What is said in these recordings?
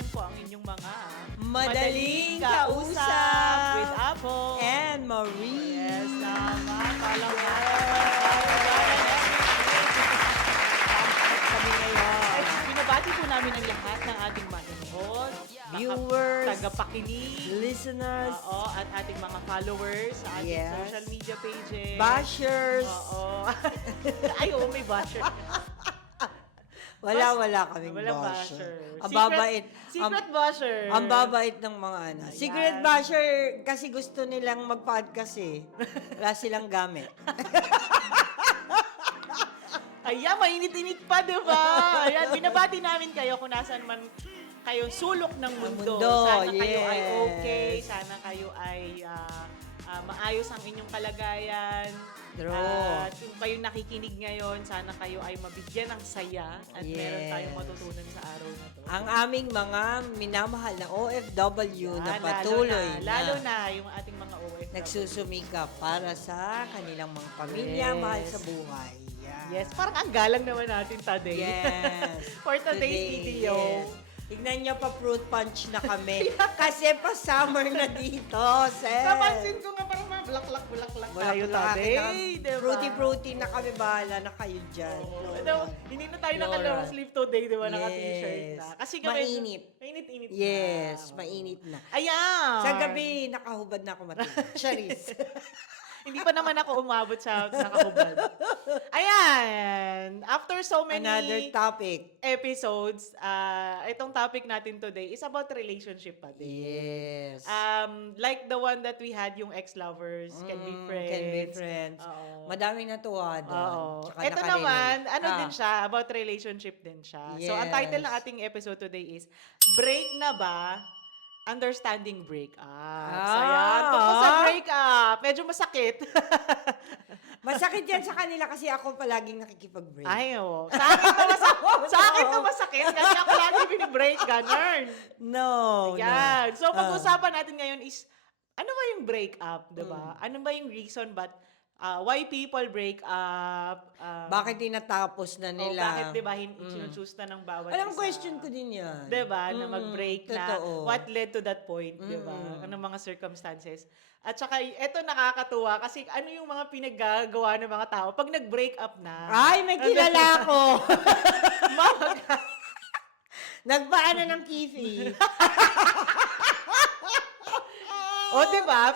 naman po ang inyong mga Madaling kausap with Apple and Marie. Yes, tama. Palang kami ngayon. Binabati po namin ang lahat ng ating manonood, Viewers, tagapakinig, listeners, at ating mga followers sa ating Yes. social media pages. bashers. Oo. Ay, oo, may basher. Wala kaming Walang basher. basher. Ang babait. Secret basher. Ang babait ng mga ano. Ayan. Secret basher kasi gusto nilang mag-podcast eh. Wala silang gamit. Ayan, mainit-init pa, di ba? Ayan, binabati namin kayo kung nasaan man kayong sulok ng mundo. Sana kayo ay yes. okay. Sana kayo ay maayos ang inyong kalagayan. True. At kung kayo nakikinig ngayon, sana kayo ay mabigyan ng saya at meron Yes. tayong matutunan sa araw na to. Ang aming mga minamahal na OFW na Yan, patuloy lalo na yung ating mga OFW. nagsusumika para sa kanilang mga pamilya, Yes. mahal sa buhay. Yan. Yes, parang ang galang naman natin today. Yes. For today's video. Yes. Tignan niyo pa fruit punch na kami. Kasi pa summer na dito, sir. Napansin ko nga parang mga bulaklak tayo today. Diba? Fruity na kami. Bahala na kayo dyan. Hindi na tayo Flora. naka-long sleeve today, di ba? Yes. Naka-t-shirt na. Kasi Mainit. Mainit-init na. Yes, Oo. mainit na. Ayan! Sa gabi, nakahubad na ako matulog. Charis. Hindi pa naman ako umabot sa nakahubad. Ayan! After so many Another topic. episodes, itong topic natin today is about relationship pa din. Yes. Like the one that we had, yung ex-lovers can be friends. Can be friends. Oo. Madaming natuwa doon. Oo. Tsaka Ito nakarelate. naman, din siya, about relationship din siya. So, ang Yes. title ng ating episode today is, Break na ba? Understanding breakup. So, yan. Tungkol sa breakup, medyo masakit. Masakit yan sa kanila kasi ako palaging nakikipag-break. Ay, oo. Sa akin to masakit kasi ako lagi binibreak, ganun. No. Yan. No. So, pag-usapan natin ngayon is, ano ba yung breakup, diba? Mm. Ano ba yung reason why people break up? Bakit tinatapos na nila? Bakit, diba, choose na ng bawat Alam, isa? question ko din yan. Diba, na mag-break na. Totoo. What led to that point, diba? Anong mga circumstances? At saka, eto nakakatuwa kasi ano yung mga pinaggagawa ng mga tao pag nag-break up na. Ay, may kilala ko. Mag- Nagpaano ng kifi. O, diba?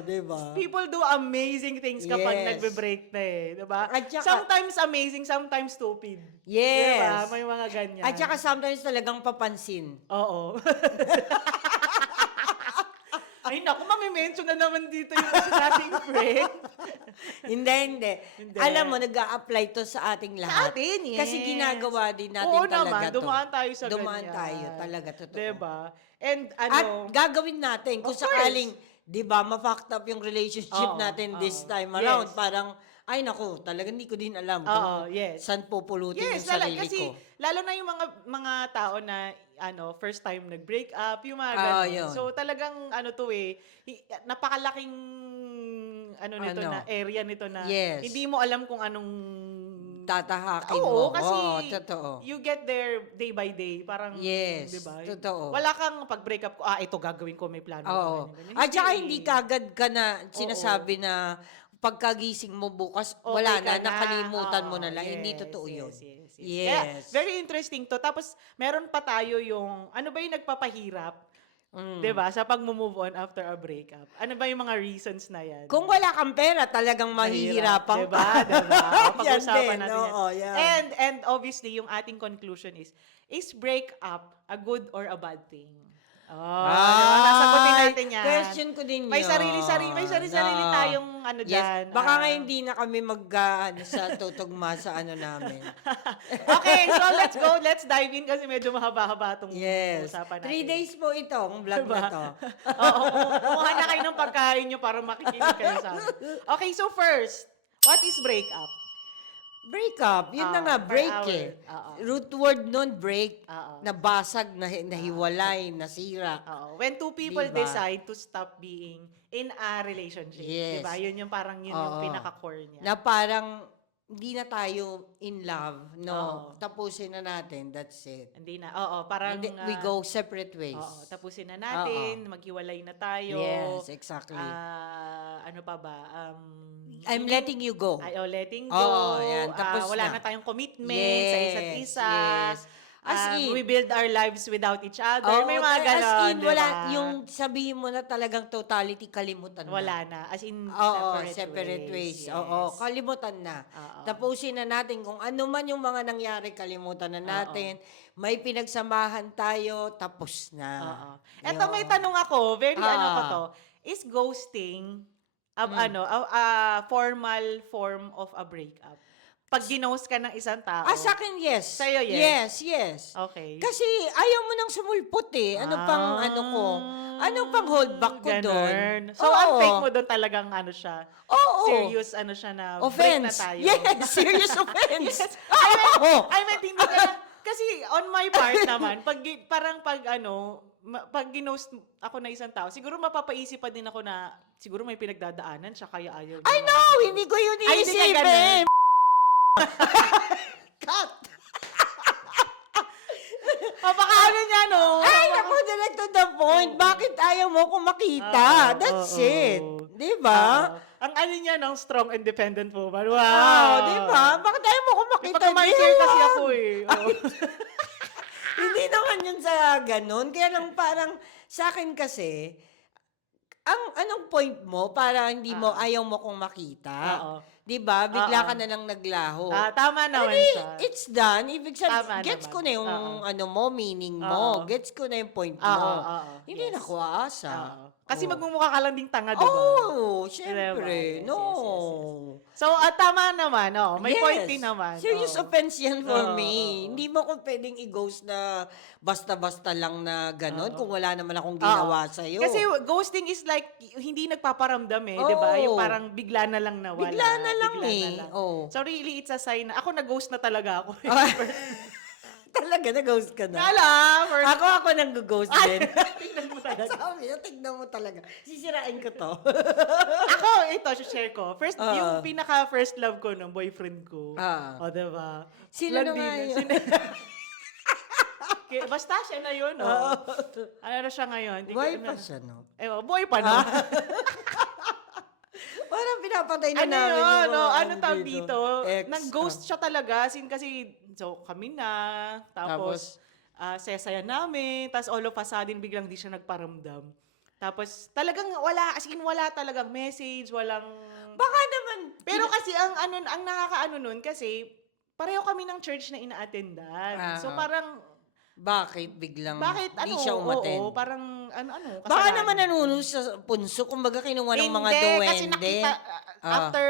Diba? People do amazing things kapag Yes. nagbe-break na eh. Diba? At saka- Sometimes amazing, sometimes stupid. Yes. Diba? May mga ganyan. At saka sometimes talagang papansin. Oo. Ay, naku, mamimension na naman dito yung isa nating friend. Hindi. Alam mo, nag-a-apply to sa ating lahat. atin, yes. Kasi ginagawa din natin Oo talaga naman, to. dumaan tayo sa Dumaan ganyan. tayo, talaga, totoo. Diba? And At ano, gagawin natin kung Of sakaling, di ba, ma-fucked up yung relationship Oo, natin this oo. time around. Yes. Parang, ay naku, talagang hindi ko din alam Oo, kung yes. saan pupulutin yung sarili kasi ko. lalo na yung mga tao na first time nag-break up, yung mga Ah, ganun. yun. So talagang napakalaking nito Ano? na area nito na Yes. hindi mo alam kung anong Tatahakin Oo, mo. kasi Oo, totoo. you get there day by day. Parang, Yes, di ba? totoo. Wala kang pag-break up ko, ito gagawin ko, may plano. Oo. ganyan, ganyan. At saka hindi kagad ka na sinasabi Oo. na pagkagising mo bukas, Okay wala ka na, nakalimutan mo Oo, na lang. Hindi yes, totoo yun. Yes. Yes. Kaya, very interesting to. Tapos, meron pa tayo yung, ano ba yung nagpapahirap? Diba? Sa pag-move on after a breakup. Ano ba yung mga reasons na yan? Kung wala kang pera, talagang mahihirapan Diba? ka. Diba? Yan Pag-usapan din, natin yan. oo, yan. And obviously, yung ating conclusion is breakup a good or a bad thing? Diba? Nasagutin natin yan. Question ko din May yun. sarili-sarili No. tayong ano Yes. dyan. Baka nga hindi na kami sa tutugma sa ano namin. Okay, so let's go. Let's dive in kasi medyo mahaba-haba itong Yes. usapan natin. 3 days po itong vlog na to. Oo, kumuha na kayo ng pagkain nyo para makikinig kayo sa amin. Okay, so first, what is breakup? Breakup, yun na nga, per break hour. eh. Oo. Root word nun, break. Oo. Nabasag, nahiwalay, nasira. When two people Diba? decide to stop being in a relationship. Yes. Diba? Yun yung parang yun yung Oo. pinaka-core niya. Na parang hindi na tayo in love, no? Oo. Tapusin na natin, that's it. Hindi na. Oo, parang Hindi, we go separate ways. oo, tapusin na natin, maghiwalay na tayo. Yes, exactly. Ano pa ba? I'm letting you go. Ay, letting go. Oo, yan, tapos wala na. na tayong commitment sa isa't Yes, isa. yes. As in, We build our lives without each other. oo, May mga as ganon, in, wala, diba? yung sabihin mo na talagang totality, kalimutan na. Wala na. As in, Oo, separate, separate ways. Yes. Oo, kalimutan na. Oo. Tapusin na natin kung ano man yung mga nangyari, kalimutan na natin. May pinagsamahan tayo, tapos na. Oo. Eto, may tanong ako. Very ano ko Ah. to. Is ghosting a formal form of a breakup? Pag ginost ka ng isang tao. Sa akin, yes. Sa'yo, yes? Yes, yes. Okay. Kasi ayaw mo nang sumulpot eh. Ano pang ano ko? Ano pang holdback ko doon? Ganun. So, ang fake mo doon talagang ano siya? Oo. Serious ano siya na break na Offense. tayo. Yes, serious offense. I meant, hindi ka lang. Kasi on my part naman, pag ginost ako na isang tao, siguro mapapaisip pa din ako na siguro may pinagdadaanan siya kaya ayaw niya. I know, hindi ko yun Ay, hindi ka iisipin. Cut. Baka ano niya, no? Ay, naku, direct to the point. Bakit ayaw mo kung makita? That's it. Di ba? Ang ano niya, no? Strong, independent woman. Wow. Di ba? Bakit ayaw mo kung makita? Pagka-my-care kasi ako eh. Oo. Hindi naman yun sa ganun. Kaya lang parang sa akin kasi, anong point mo para hindi mo, ayaw mo kong makita? Oo. Di ba? Bigla ka na lang naglaho. Tama naman Edi, siya. it's done. Ibig Tama sabihin, gets naman. ko na yung ano mo, meaning mo. Gets ko na yung point mo. Hindi Yes. na ko aasa. Kasi Oo. magmumukha ka lang ding tanga, di ba? Oh, syempre. Diba? Yes, No. yes. So, tama naman, may Yes. point din naman. Serious offense yan for me. Oo. Hindi mo ko pwedeng i-ghost na basta-basta lang na gano'n kung wala naman akong Oo. ginawa sa'yo. Kasi ghosting is like, hindi nagpaparamdam di ba? Oo. Yung parang bigla na lang nawala. Bigla na lang bigla eh. na lang. Oo. So really, it's a sign na, ako na-ghost na talaga ako. Talaga, na-ghost ka na. Alam, Ako nang-ghost din. tingnan mo talaga. Sabi niya, tignan mo talaga. Sisirain ko to. Ako, ito, share ko. First, yung pinaka-first love ko ng boyfriend ko. O, diba? Sino na nga Blandina. yun? Basta siya na yun, Ano na siya ngayon? Di ko- Boy pa siya, no? Boy pa, no? Parang pinapatay na Ano namin yun, yung mga ano tawag dito? Ex. Nag-ghost siya talaga. Kasi, so, kami na. Tapos, sesaya namin. Tapos, all of a sudden, biglang di siya nagparamdam. Tapos, talagang wala, as in, wala talagang message, walang... Baka naman. Pero kasi, ang nakakaano nun, kasi, pareho kami ng church na ina-attendan. So, parang, Bakit biglang bakit, di siya umattend? Oo, parang, ano, Baka kasalanan. naman nanuno sa punso, kumbaga kinuha ng mga Hindi, duwende. kasi nakita, after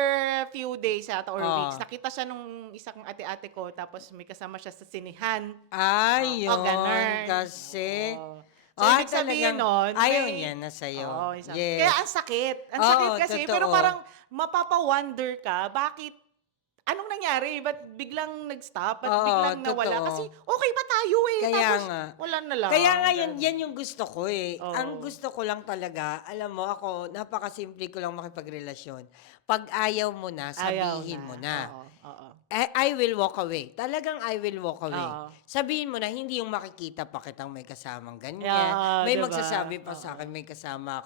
few days yata or weeks, nakita siya nung isang ate-ate ko, tapos may kasama siya sa sinihan. Ay, yun. ganun. Kasi, Oo. So, ibig sabihin nun, ayaw may- niya na sa'yo. Oo, isang- Yes. Kaya ang sakit. Ang Oo, sakit kasi, totoo. pero parang mapapa-wonder ka, bakit, anong nangyari? Ba't biglang nag-stop? Ba't Oo, biglang nawala? totoo. Kasi okay pa tayo eh. Kaya Tapos, nga. wala na lang. Kaya nga Ganun. yan yung gusto ko eh. Oo. Ang gusto ko lang talaga, alam mo ako, napakasimple ko lang makipagrelasyon. Pag ayaw mo na, Ayaw sabihin mo na. Oo. I will walk away. Talagang I will walk away. Oo. Sabihin mo na, hindi yung makikita pa kitang may kasamang ganyan. Yeah, May diba? magsasabi pa sa akin, may kasama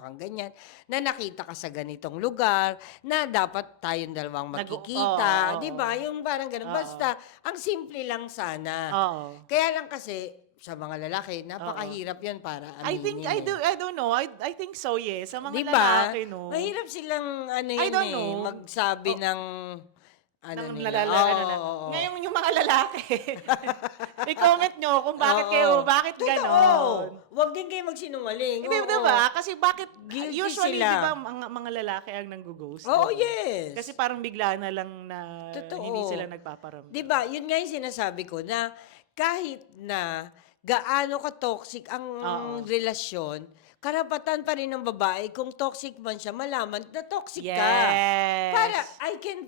kang ganyan, na nakita ka sa ganitong lugar, na dapat tayong dalawang magkikita. Oo. Di ba? Yung parang ganun. Oo. Basta, ang simple lang sana. Oo. Kaya lang kasi, sa mga lalaki, napakahirap yan para aminin. I don't know. I think so, yes. Sa mga Diba? lalaki, no? Mahirap silang, I don't know. magsabi ng, ng nila. Oo. Ngayon yung mga lalaki, i-comment nyo kung bakit Totoo. ganon. Huwag din kayo magsinungaling. Hindi, Oo. diba? Kasi bakit, Guilty usually, sila. diba, mga lalaki ang nang-ghost? Oo, diba? yes. Kasi parang bigla na lang na Totoo. hindi sila nagpaparamdam. Diba, yun nga yung sinasabi ko na kahit na gaano ka-toxic ang relasyon, karapatan pa rin ng babae kung toxic man siya, malaman na toxic ka. Yes. Para I can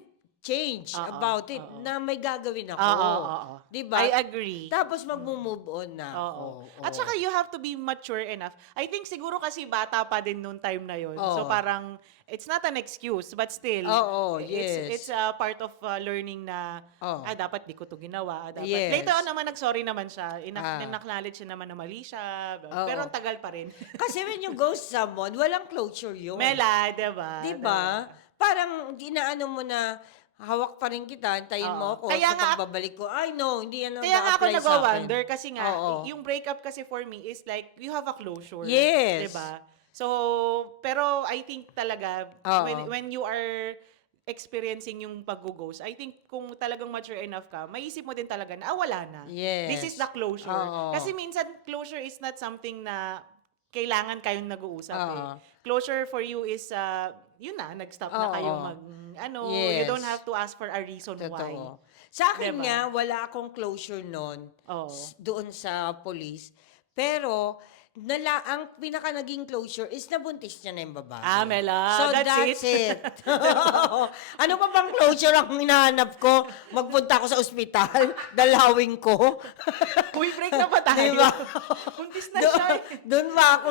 change Oo, about it oo. na may gagawin ako. Oo, oo. 'Di ba? I agree. Tapos magmo-move on na ako. Oo. At saka you have to be mature enough. I think siguro kasi bata pa din noon time na yon. So Oo. parang it's not an excuse but still Oo, it's yes. a part of learning na Oh. dapat di ko to ginawa. Dapat. Later on Yes. naman nag-sorry naman siya. Ah. Inacknowledge siya naman na mali siya. Pero Oo. ang tagal pa rin. Kasi when you ghost someone, walang closure yun. Mela, 'di ba? 'Di ba? Parang ginaano mo na hawak pa rin kita, antayin mo Oo. ako Kaya sa nga pagbabalik ko. Ay no, hindi yan ang Kaya nga ako apply sa akin. nagwa-wonder kasi nga, Oo. yung breakup kasi for me is like, you have a closure. Yes. 'Di ba? So, pero I think talaga, Oo. when you are experiencing yung pag-ghost, I think kung talagang mature enough ka, maisip mo din talaga na, wala na. This is Yes. the closure. Oo. Kasi minsan, closure is not something na kailangan kayong nag-uusap eh. Oo. Closure for you is, yun na, nag-stop na kayo Oo. you don't Yes. have to ask for a reason why. Totoo. Sa akin Diba? nga, wala akong closure noon Oo. doon sa police. Pero, ang pinaka naging closure is nabuntis niya na yung babae. Mela, So, that's it. Ano pa bang closure ang hinahanap ko? Magpunta ako sa ospital, dalawin ko. Uy, break na ba tayo? Diba? Buntis na siya eh. Doon ba ako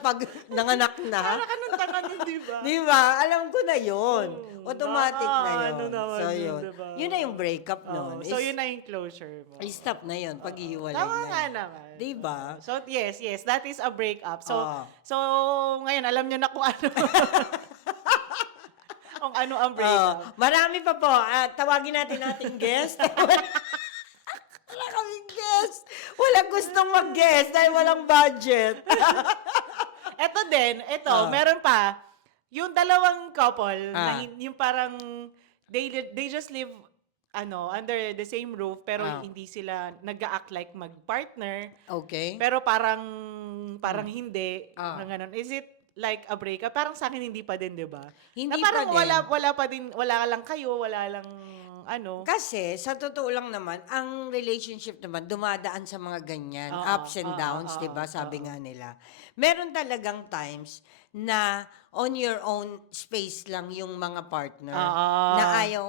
pag nanganak na? Para ka nung tanga nun, di ba? Di ba? Alam ko na yun. Automatic na yun. Ano naman So, yun, yun. diba? Yun na yung breakup Oo, noon. so, yun na yung closure mo. Stop na yun. Pag-iiwalay Tama na nga yun. naman. Di ba? So, yes, that is a breakup. So, Oo. so ngayon, alam nyo na kung ano. kung ano ang Oh, breakup. marami pa po. Tawagin natin ating guest. Wala kaming guest. Walang gustong mag-guest dahil walang budget. Eto din, Ah. meron pa. Yung dalawang couple, Ah. yung parang, they just live, under the same roof, pero Ah. hindi sila nag-act like mag-partner. Okay. Pero parang hindi. Ah. Na ganun. Is it like a breakup? Parang sa akin, hindi pa din, di ba? Hindi na parang pa din. wala pa din, wala lang kayo, wala lang, Kasi, sa totoo lang naman, ang relationship naman, dumadaan sa mga ganyan. Oo, Ups and oo, downs, oo, di ba? Sabi oo. nga nila. Meron talagang times na on your own space lang yung mga partner Oo. na ayaw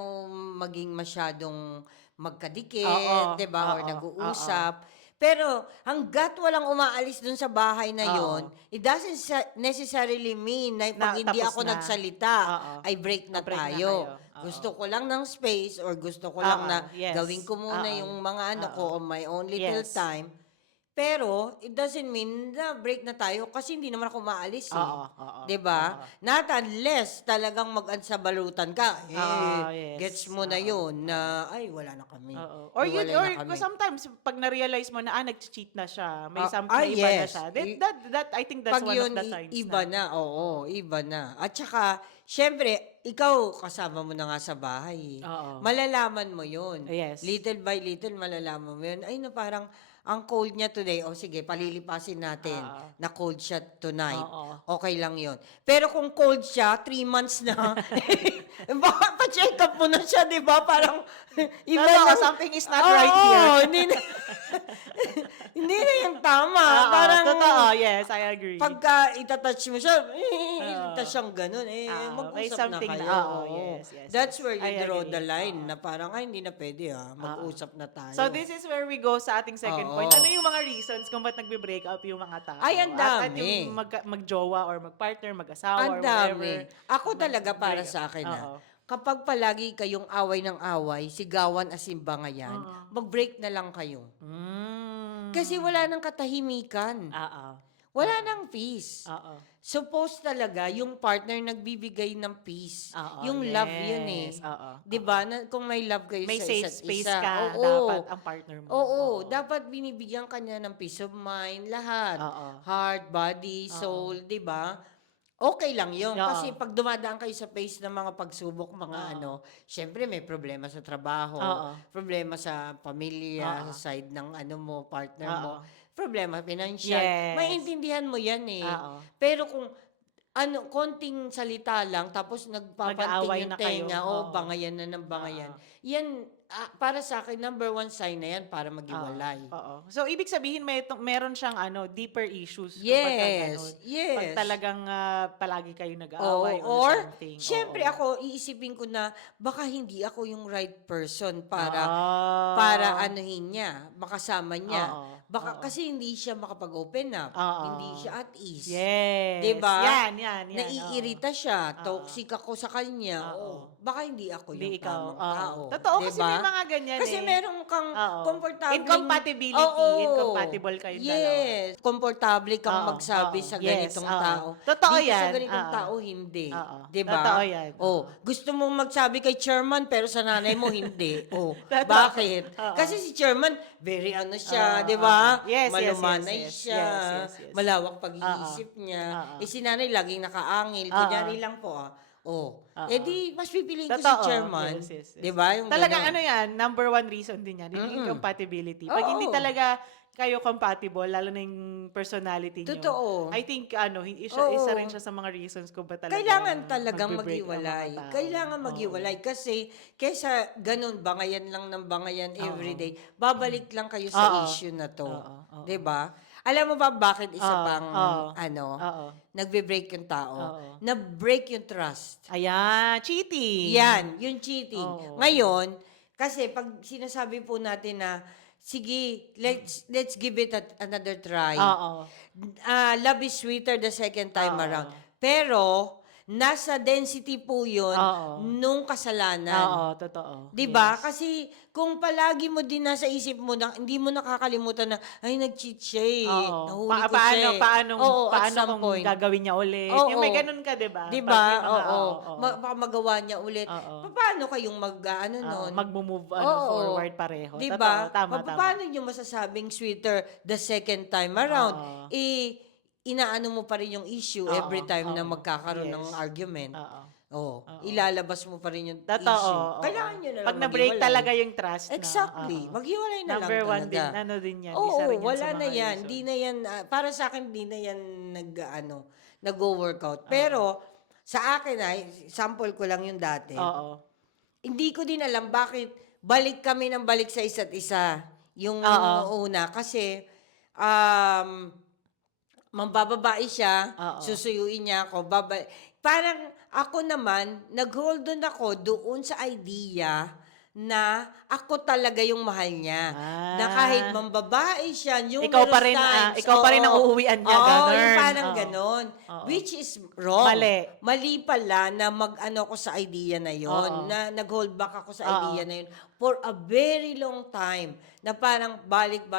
maging masyadong magkadikit, Oo, di ba? Or oo, nag-uusap. Pero hanggat walang umaalis dun sa bahay na Oo. yon, it doesn't necessarily mean na pag Na hindi tapos ako na. nagsalita, Oo. ay break na Na-break na tayo. kayo. Oo. Gusto ko lang ng space or gusto ko lang na yes. gawin ko muna Oo. yung mga ano Oo. ko on my own little Yes. time. Pero, it doesn't mean na break na tayo kasi hindi naman ako maalis eh. Oo. 'Di ba? Oo. Not unless talagang mag-ansabalutan ka. Yes. Gets mo na 'yun na ay wala na kami. Oo. Or Hiwalay or na kami. sometimes pag na-realize mo na nag-cheat na siya, may Ah, something iba na yes. siya. That I think that's Pag one yun, of the signs iba na. Oo, iba na. At saka, syempre, ikaw kasama mo na nga sa bahay. Oo. Malalaman mo yun. Yes. Little by little, malalaman mo yun. Ay, na parang, ang cold niya today, o sige, palilipasin natin na cold siya tonight. Oo. Okay lang yun. Pero kung cold siya, 3 months na, baka pa-check up mo na siya, di ba? Parang, iba Totoo, na. something is not right here. Hindi na, hindi na yung tama. Oo, Parang, totoo, yes, I agree. pagka itatouch mo siya, tas siyang ganun, may mag-usap na something kayo. na, oo, Oo. yes, yes, That's yes. where you I draw agree. the line na parang, ay, hindi na pwede mag-usap na tayo. So this is where we go sa ating second Oo. point. Ano yung mga reasons kung ba't nagbe-break up yung mga tao? Ay, ang At dami. yung mag-jowa or mag-partner, mag-asawa Ang or whatever. dami. Ako talaga para Break up. sa akin Oo. kapag palagi kayong away ng away, sigawan asimbangayan, mag-break na lang kayo. Kasi wala nang katahimikan. Oo. Wala nang peace. Oo. Suppose talaga, yung partner nagbibigay ng peace. Oo, Yung love yun eh. yes. Oo. 'Di ba? Kung may love kayo May sa safe isa't space isa. ka, Oo. dapat ang partner mo. Oo, dapat binibigyan kanya ng peace of mind, lahat. Oo. Heart, body, soul, 'di ba? Okay lang 'yon Oo. kasi pag dumadaan kayo sa phase ng mga pagsubok, mga syempre may problema sa trabaho, Oo. problema sa pamilya, Oo. sa side ng mo, partner Oo. mo, problema financial. Yes. Maintindihan mo 'yan eh. Oo. Pero kung konting salita lang tapos Nag-aaway nagpapanting yung na kayo. tenga, Oo. bangayan na ng bangayan. Oo. Yan, para sa akin, number one sign na yan para Oo. maghiwalay. Oo. So, ibig sabihin, meron siyang deeper issues kapag Yes, gano'n. Pag yes. talagang palagi kayo Oo, nag-aaway or or something. syempre Oo. ako, iisipin ko na baka hindi ako yung right person para Ah. anuhin niya, makasama niya. Oo. Baka Oo. kasi hindi siya makapag-open up, hindi Oo. siya at ease. 'Di Yes. ba? Yan. Oo. Naiirita siya, Oo. toxic ako sa kanya. Oo. Baka hindi ako yung Hindi ikaw. tamang Oo. tao, Totoo 'di kasi may ba? mga ganyan Kasi eh. meron kang Oo. komportableng Incompatibility. Incompatible kayong dalawa. yes, komportable kang Oo. magsabi Oo. sa Yes. ganitong Oo. tao. Totoo Dito sa yan. ganitong Oo. tao, hindi. Oo. 'Di Totoo ba? yan. Oo. Gusto mong magsabi kay chairman pero sa nanay mo hindi. Totoo. Bakit? Oo. Kasi si chairman, very siya, 'di Oo. ba? Yes. Malumanay Yes. siya, Yes. malawak Oo. pag-iisip niya. Oo. Si nanay laging nakaangil, Oo. kunyari lang po Oo. di mas pipiliin ko si Totoo. chairman. Yes. 'Di ba? Yung Talagang gano'n. yan, number one reason din yan, yung Mm. incompatibility. Pag hindi Oo. talaga kayo compatible, lalo na yung personality nyo, Totoo. I think, isa rin Oo. siya sa mga reasons kung ba talaga Kailangan talagang magbe-break ang mga maghiwalay. tao. Kailangan Oo. maghiwalay kasi kaysa ganun, bangayan lang ng bangayan everyday, babalik lang kayo sa Oo. issue na to. Oo. 'Di ba? Alam mo ba bakit isa Oo. pang Oo. Oo. nagbe-break yung tao? Oo. Na-break yung trust. Ayan, cheating. Yan, yung cheating. Oo. Ngayon, kasi pag sinasabi po natin na sige, let's give it another try. Oo. Love is sweeter the second time Oo. around. Pero, nasa density po yun Oo. nung kasalanan. Oo, totoo. 'Di ba? Yes. Kasi kung palagi mo din nasa isip mo na hindi mo nakakalimutan na ay nag-cheat siya Oo. nahuli ko siya Paano at paano some kung point. gagawin niya ulit? Oo. Yung may ganun ka, 'di ba? 'Di Pag ba? may mga Oo. Baka magawa niya ulit. Oo. Paano kayong nun? Magmo-move Oo. forward pareho. 'Di Totoo, ba? tama. Paano niyo masasabing sweeter the second time around? Oo. Inaano mo pa rin yung issue Oo, every time na oo. magkakaroon ng Yes. argument. Oo. Ilalabas mo pa rin yung Totoo. issue. Oo. Kailangan nyo na lang Pag na-break maghiwalay. talaga yung trust na. Exactly. Oo. Maghiwalay na Number lang one din, talaga. din yan. Isa rin yan Wala sa na mga yan. reason. Di na yan, para sa akin, di na yan nag-workout. Pero, sa akin sample ko lang yung dati. Oo. Hindi ko din alam bakit balik kami ng balik sa isa't isa. Yung Oo. una. Kasi, mambababae siya, Oo. susuyuin niya ako, parang ako naman, nag-hold on ako doon sa idea na ako talaga yung mahal niya. Na kahit mambabae siya, Ikaw pa rin, times, ikaw pa rin ang uuwian niya, oo, ganun. yung parang Oo. ganon. Oo. Which is wrong. Mali. Mali pala na mag-ano ko sa idea na yon, Oo. na nag-hold back ako sa Oo. idea na yun for a very long time. Na parang balik.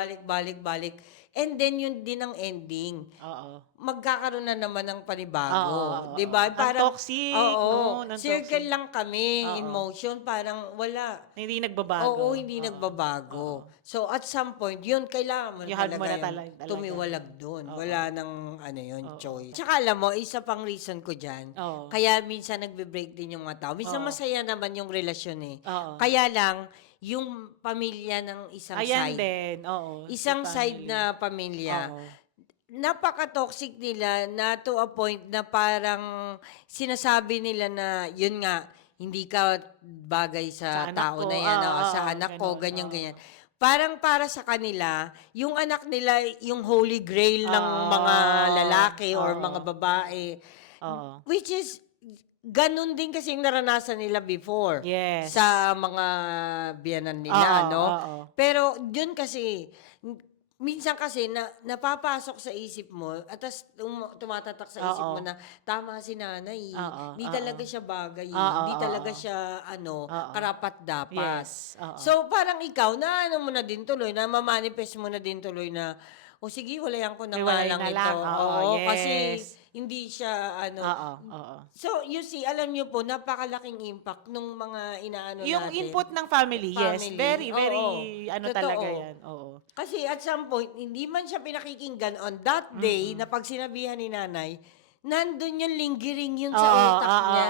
And then yun din ang ending. Oo. Magkakaroon na naman ng Oo. panibago. 'Di ba? Ang Parang toxic, oo, no? Ang circle toxic. lang kami Oo. in motion, parang wala. Hindi nagbabago. Oo, hindi nagbabago. So at some point, yun kailangan mo You had mo na talaga talaga. tumiwalag doon. Oo. Wala nang yun, Oo. choice. Tsaka alam mo, isa pang reason ko diyan. Oo. Kaya minsan nagbe-break din yung mga tao. Minsan Oo. masaya naman yung relasyon Oo. Kaya lang yung pamilya ng isang Ayan side. din. Oo. Isang Sa side family. na pamilya. Oo. Napaka-toxic nila na to a point na parang sinasabi nila na yun nga, hindi ka bagay sa, Sa anak tao ko. na yan, Oo, sa oo, anak ko, ganun, ganyan. Parang para sa kanila, yung anak nila, yung holy grail ng mga lalaki or Oo. mga babae. Oo. Which is, ganun din kasing naranasan nila before. Yes. Sa mga biyanan nila, Oo, no? oo. Pero yun kasi, minsan kasi napapasok sa isip mo at tas tumatatak sa isip Oo. mo na tama si nanay. Oo, Di oo. talaga siya bagay. Oo, Di talaga oo. siya Oo. karapat-dapat. Yes. Oo. So parang ikaw na mo na din tuloy, na mamanifest mo na din tuloy na sige, walayan ko na nga Hiwalay lang na ito. lang. Oo, Kasi yes. hindi siya Oo. So, you see, alam niyo po, napakalaking impact nung mga inaano Yung natin. input ng family, yes. Family. Very, very, Oo. Totoo. talaga yan. Oo. Kasi at some point, hindi man siya pinakikinggan on that day na pag sinabihan ni nanay, nandun yung lingering yun sa utak niya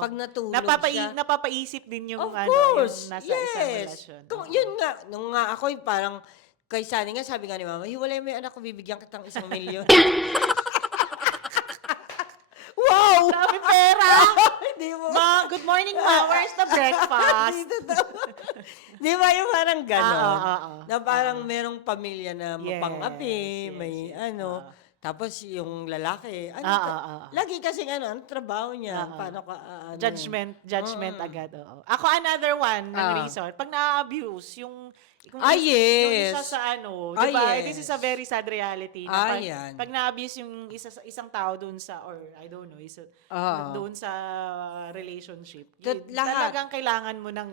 pag natulog siya. Napapaisip din yung Of course, yung nasa isang yes. relasyon. Kung, yun nga, nung nga ako parang, kay Sunny nga, sabi nga ni Mama, hiwalay mo yung anak ko, bibigyan kitang 1 milyon. pera. Di mo. Good morning, ma. Where's the breakfast? Hindi totoo. Di ba yung parang gano'n? Oo. Na parang merong pamilya na Yes, mapang-api, yes, may yes. ano. Tapos yung lalaki, Oo. lagi kasing ano trabaho niya, Oo. paano ka, ano. Judgment agad, oo. Ako, another one ng Ah. reason, pag na-abuse, yung yung isa Yes. sa ano, Ah, 'di ba? This is a yes. very sad reality na Yan. pag na-abuse yung isang tao doon sa, or I don't know, Oo. doon sa relationship, Lahat. talagang kailangan mo nang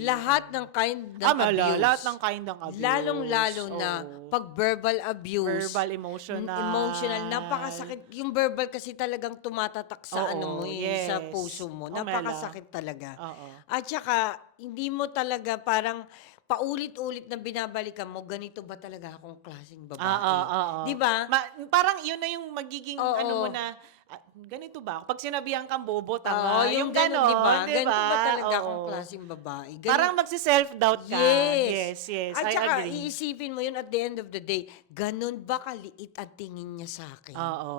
Lahat ng kind ng abuse. lahat ng kind ng abuse. Lalong-lalo na Oo. pag verbal abuse. Verbal, emotional. Emotional. Napakasakit. Yung verbal kasi talagang tumatatak sa Oo, ano mo sa yes. puso mo. Mela. Napakasakit talaga. Oo. At saka, hindi mo talaga parang paulit-ulit na binabalikan mo, ganito ba talaga akong klaseng babae? Oo. Di ba? Parang yun na yung magiging Oo. ano mo na, ganito ba ako? Pag sinabihan kang bobo, Oo, tama, yung ganun, di ba? ganon, di Ganito ba ba? talaga akong Oo. klaseng babae? Parang magsi-self-doubt ka. Yes. Yes, At I saka, agree. iisipin mo yun at the end of the day, ganun ba kaliit ang tingin niya sa akin? Oo.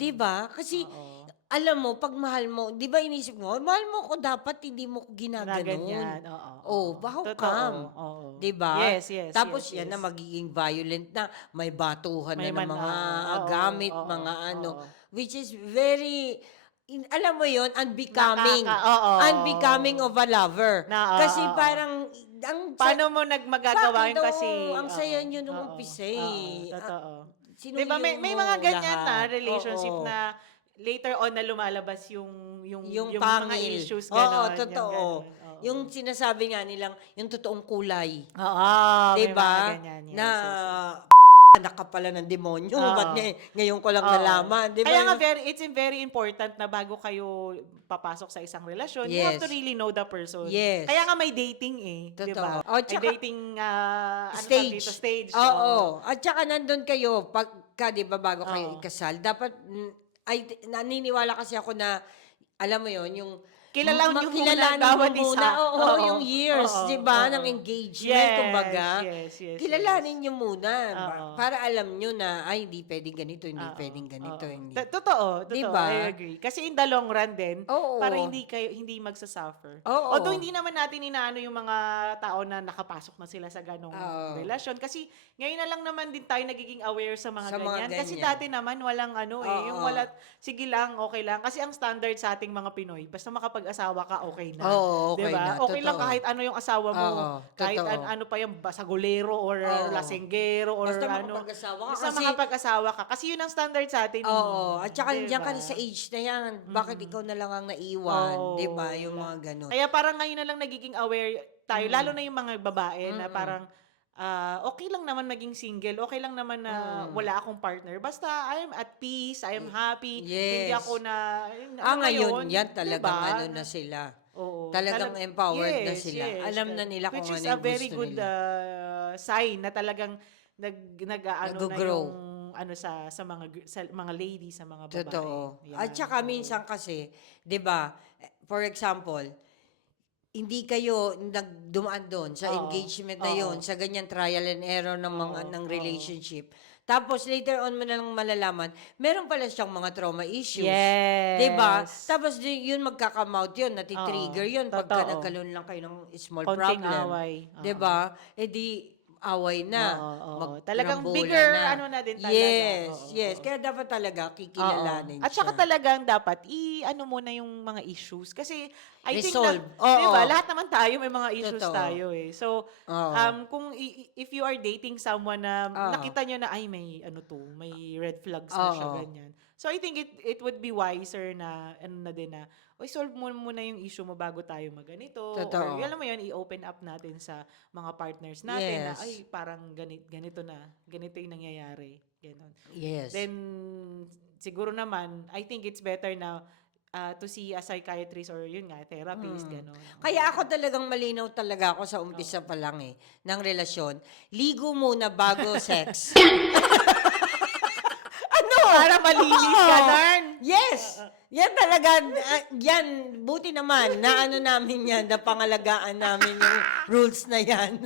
Di ba? Kasi, Oo. alam mo, pag mahal mo, di ba inisip mo, mahal mo ko dapat, hindi mo ko Na ginaganon. ganyan. Oo. Oh, how Totoo. come? Oo. Di ba? Yes. Tapos yes. yan na magiging violent na, may batuhan May na ng mga oo, gamit, oo, mga ano, oo. which is very, alam mo yon, unbecoming. Oo. Unbecoming of a lover. Kasi Oo. parang, Paano mo magagawa bakit yun kasi? ang saya nyo nung Oo. umpisa Oo. eh. Totoo. Sinuyo Diba, may mo mga ganyan na lahat. relationship Oo. na later on na lumalabas Yung mga pangil. issues, Oo, ganon. totoo. Yung ganon. Oo. Yung sinasabi nga nilang, yung totoong kulay. Oo, may mga Diba? ganyan. Yes, Na yes. anak ka pala ng demonyo. Oo. Ba't ngayon ko lang Oo. nalaman? Diba? Kaya nga, it's very important na bago kayo papasok sa isang relasyon, you have to Yes. really know the person. Yes. Kaya nga may dating di ba? Totoo. O, May tsaka, dating, ano tawag stage. dito? Stage. Oo. At saka nandun kayo, pagka, di ba, bago kayo Oo. ikasal, dapat, naniniwala kasi ako na, alam mo yon yung, Kilalanin niyo muna makilalanin bawat mo muna, isa. oo, yung years, Oo, di ba, oo. ng engagement, Yes, kumbaga. yes. Kilalanin niyo muna, Oo. para alam niyo na, ay, hindi pwedeng ganito, hindi Oo, pwedeng ganito, oo. hindi. Totoo. Di ba? I agree. Kasi in the long run din, Oo. para hindi magsasuffer. Oo. Although hindi naman natin inaano yung mga tao na nakapasok na sila sa ganong Oo. relasyon. Kasi ngayon na lang naman din tayo nagiging aware sa mga Sa mga ganyan. Kasi ganyan. dati naman walang yung Oo. wala, sige lang, okay lang. Kasi ang standard sa ating mga Pinoy, basta makapag-asawa ka, okay na. Oo, okay diba? na, Okay lang totoo. kahit ano yung asawa mo. Oo, Kahit totoo. ano pa yung basagolero or Oo. lasenggero or Basta ano. makapag-asawa ka Basta kasi- makapag-asawa ka. Kasi yun ang standard sa atin. Oo, at saka Diba? diyan ka na sa age na yan, bakit ikaw na lang ang naiwan, Oo, di ba? Yung wala. mga ganun. Kaya parang ngayon na lang nagiging aware tayo, lalo na yung mga babae na Mm. parang okay lang naman maging single, okay lang naman na wala akong partner. Basta I am at peace, I am happy. Hindi Yes. ako na, Ngayon, yan talagang diba? ano na sila. Oo. Talagang empowered na Yes, sila. yes. Alam na nila kung Which is ano a yung very gusto good nila. sign na talagang nag-ano na Nag-grow. yung ano sa mga ladies, sa mga babae. Totoo. Yan, At saka oo. minsan kasi, 'di ba? For example, hindi kayo nagdumaan doon sa Oo. engagement na Oo. yon, sa ganyan trial and error ng mga Oo. ng relationship. Tapos later on mo na lang malalaman, meron pala siyang mga trauma issues. Yes. 'Di ba? Tapos yun magkaka-mouth yun, nati-trigger Oo. yun pagka Totoo. nagkaroon lang kayo ng small Konting problem. away. 'Di ba? Di away na. Oo. Talagang Magkarambola bigger na. ano na din talaga. Yes, Oo, yes. oo. Kaya dapat talaga kikilalanin Oo. At saka siya. talagang dapat ano muna yung mga issues. Kasi I Resolve. think Oo. diba, lahat naman tayo may mga issues Totoo. tayo eh. So, Oo. kung if you are dating someone na nakita nyo na, ay may may red flags na siya, Oo. ganyan. So, I think it would be wiser na, na din na, solve mo muna yung issue mo bago tayo maganito. Totoo. Or, alam mo yun, i-open up natin sa mga partners natin na, Yes. ay, parang ganito na. Ganito yung nangyayari. Ganon. Yes. Then, siguro naman, I think it's better na to see a psychiatrist or yun nga, therapist, gano'n. Kaya ako talagang malinaw talaga ako sa umpisa pa lang ng relasyon. Ligo muna bago sex. Para malinis ka, Darn. Yes! Yan talaga, yan, buti naman, na ano namin yan, na pangalagaan namin yung rules na yan.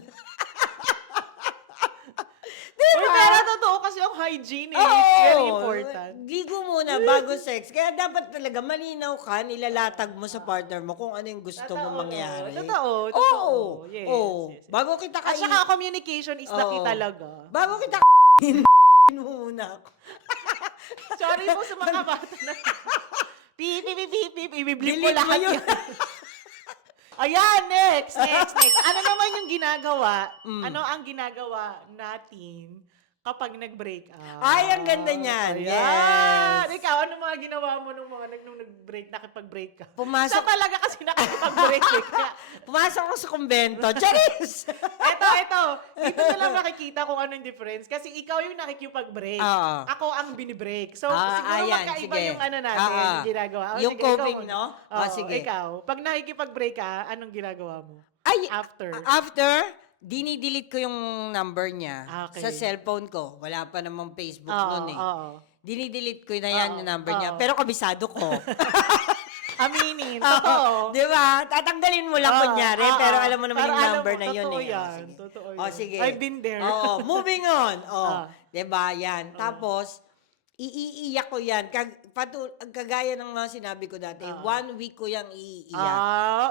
Uy, pero totoo kasi yung hygiene eh. It's very important. Ligo muna bago sex. Kaya dapat talaga malinaw ka, nilalatag mo sa partner mo kung ano yung gusto Totoo, mong mangyari. totoo, Oo. totoo. Yes, Oo. yes, yes. Bago kita At saka communication is the key Oo. talaga. Bago kita muna ako. Sorry po sa mga bata na. Pip, pip, pip, pip, pip. Ibiblip mo Delete mo lahat yun. yan. Ayan, next. Ano naman yung ginagawa? Ano ang ginagawa natin kapag nag-break up? Ay, ang ganda niyan. Ayan. Yes. Ikaw, ano mga ginawa mo nung nag-break, nakipag-break ka? Pumasok- Sa talaga kasi nakipag-break eh. Kaya, Pumasok ako sa kumbento. Charis! Eto. Dito na lang makikita kung ano yung difference. Kasi ikaw yung nakikipag-break. Oo. Ako ang binibreak. So, Ah, siguro ayan, magkaiba sige. yung ano natin, Oo. yung ginagawa. Yung sige, coping, ikaw muna. no? Oo, Sige. Ikaw, pag nakikipag-break ka, anong ginagawa mo? Ay, After? dinidelete ko yung number niya Okay. sa cellphone ko. Wala pa namang Facebook Oo, noon eh. oo. Dinidelete ko na yan Oo, yung number niya. oo. Pero kabisado ko. Aminin, Oo. totoo. Di ba? Tatanggalin mo lang Oo, kunyari, oo. pero alam mo naman Pero yung alam number mo, na yun totoo eh. yan, Sige. totoo Oh, yan. sige. I've been there. Oo, moving on. Oh, Ah. di ba? Yan. Tapos, iiiyak ko yan. Kagaya ng mga sinabi ko dati, 1 week ko yung iiyak.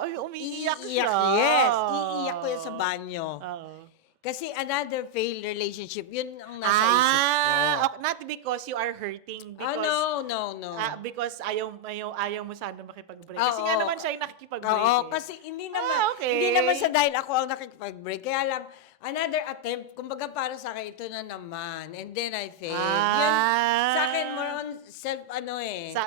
Ay, umiiyak siya. Iiyak, yes. Iiyak ko yan sa banyo. Oo. Kasi another failed relationship, yun ang nasa isip ko. Okay, not because you are hurting. Because, No. because ayaw mo sana makipag-break. Kasi nga Oo. naman siya yung nakikipag-break Oo, eh. kasi hindi naman, okay. hindi naman sa dahil ako ang nakikipag-break. Kaya lang, another attempt, kumbaga para sa akin, ito na naman. And then I failed. Yun, sa akin, more on self,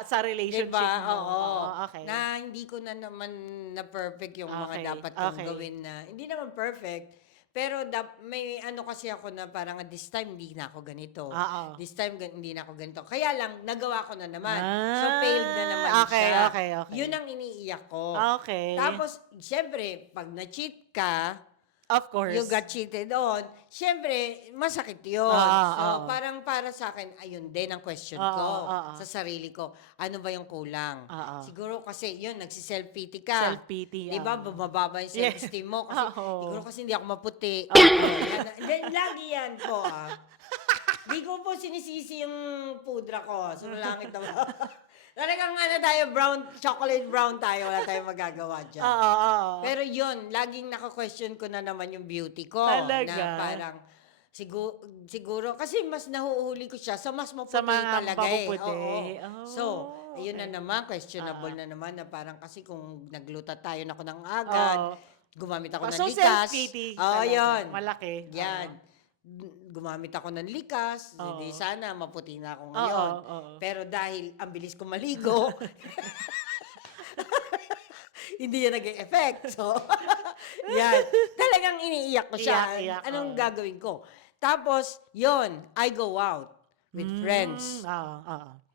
Sa relationship diba? mo. Oo. Okay. Na hindi ko na naman na perfect yung mga Okay, dapat kong okay. gawin na, hindi naman perfect. Pero may ano kasi ako na parang this time hindi na ako ganito. Oo. This time hindi na ako ganito. Kaya lang, nagawa ko na naman. So, failed na naman okay, siya. okay. Yun ang iniiyak ko. Okay. Tapos, syempre, pag na-cheat ka, of course. you got cheated on, syempre, masakit yun. So, parang para sa akin, ayun din ang question ko sa sarili ko. Ano ba yung kulang? Siguro kasi, yun, nagsiself-pity ka. Self-pity. Di ba? Bumababa yung self-esteem mo. Kasi, siguro kasi hindi ako maputi. Lagi yan po, Di ko po sinisisi yung pudra ko. So, langit naman. Talagang tayo, chocolate brown tayo. Wala tayong magagawa dyan. Pero yun, laging naka-question ko na naman yung beauty ko. Talaga? Na parang, siguro, kasi mas nahuhuli ko siya sa mas maputi Sa mga talaga mapuputi. Oo. So, ayun na okay. naman, questionable na naman na parang kasi kung nagluta tayo na ako ng agad, gumamit ako ng So, likas. self-pity. Yun. Malaki. Yan. Gumamit ako ng likas, hindi sana maputi na ako Oo, ngayon. oo. Pero dahil ang bilis ko maligo, hindi yan nag-e-effect. So, yan. Talagang iniiyak ko siya. Iyak, Anong gagawin ko? Tapos, yon I go out with friends.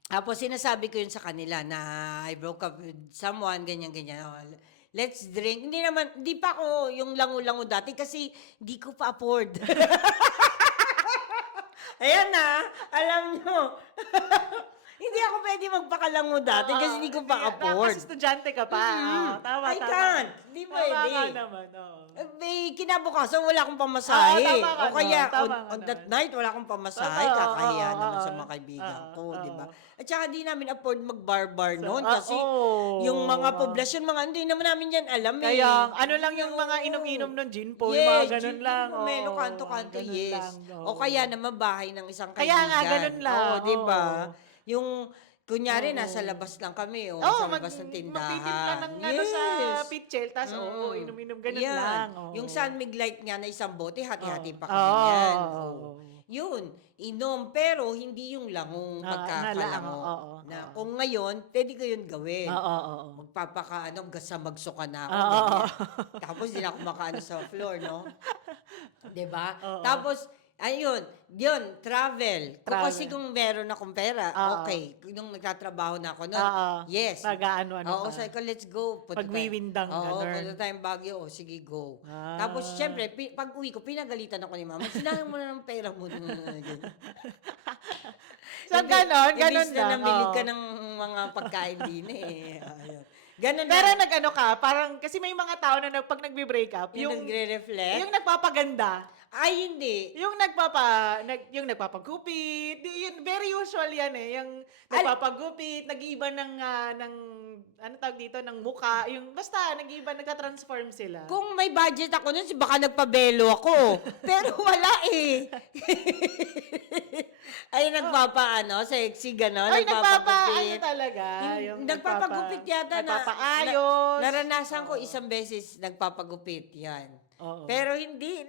Tapos, sinasabi ko yun sa kanila na I broke up with someone, ganyan-ganyan. Let's drink. Hindi pa ako yung lango-lango dati kasi hindi ko pa afford. Ayan na, alam nyo. Hindi ako pwede magpakalango dati kasi hindi ko pa afford. Kasi estudyante ka pa. Tama, I can't. Hindi pwede. Tama nga naman. Kinabukasan, wala akong pamasahe. Tama ka O kaya, naman, on that night, wala akong pamasahe. Totoo, Kakahiya oo, naman sa oo. mga kaibigan ko, Oo, di ba? oo. At saka, di namin afford mag-bar-bar noon kasi oo. yung mga poblasyon, hindi naman namin yan alam eh. Kaya, ano lang yung mga inom-inom ng gin po, yung mga ganun lang. Pomelo, kanto-kanto, ganun yes. lang, O kaya naman bahay ng isang Kaya kaibigan. nga, ganun lang, Oo, di ba? oo. Yung, kunyari, nasa labas lang kami, sa labas ng tindahan. Magtitim ka ng ano sa pitchel, tas inom-inom, ganun Yan. lang. Oo. Yung Sunmig Light nga na isang bote, hati-hati pa kami Oo. yan. Oo. Yun, inom, pero hindi yung langong pagkakalango. oo. Na kung ngayon, pwede ko yun gawin. Oo. Magsamagsuka na ako. Oo. ganyan. Tapos di na ako makaano sa floor, no? 'Di ba? Oo. Tapos, ayun, yun, travel. Kasi kung meron akong pera, Oo. okay. Nung nagtatrabaho na ako nun, Oo. yes. Mag-ano Oo, ka. sabi ko, let's go. Pagwiwindang, Oo, ganun. punta tayong Baguio. Sige, go. Ah. Tapos, syempre, pag uwi ko, pinagalitan ako ni mama. Sinayang mo na ng pera mo. So, ganon Imbis lang. na namili oo. ka ng mga pagkain din eh. Ayun. Ganun Pero na. nag-ano ka, parang, kasi may mga tao na pag nagbe-break up, Yung nagre-reflect? yung nagpapaganda. Ay, hindi. Yung nagpapagupit, yun, very usual yan eh. Yung Al- nagpapagupit, nag-iiba ng, ano tawag dito, ng muka. Yung, basta, nag-iiba, nagka-transform sila. Kung may budget ako nun, baka nagpabelo ako. Pero wala eh. Ay, sexy gano'n, Ay, ano nagpapagupit. talaga. Yung Nagpapagupit yata na. nagpapaayos. Naranasan ko isang beses nagpapagupit yan. Oo. Pero hindi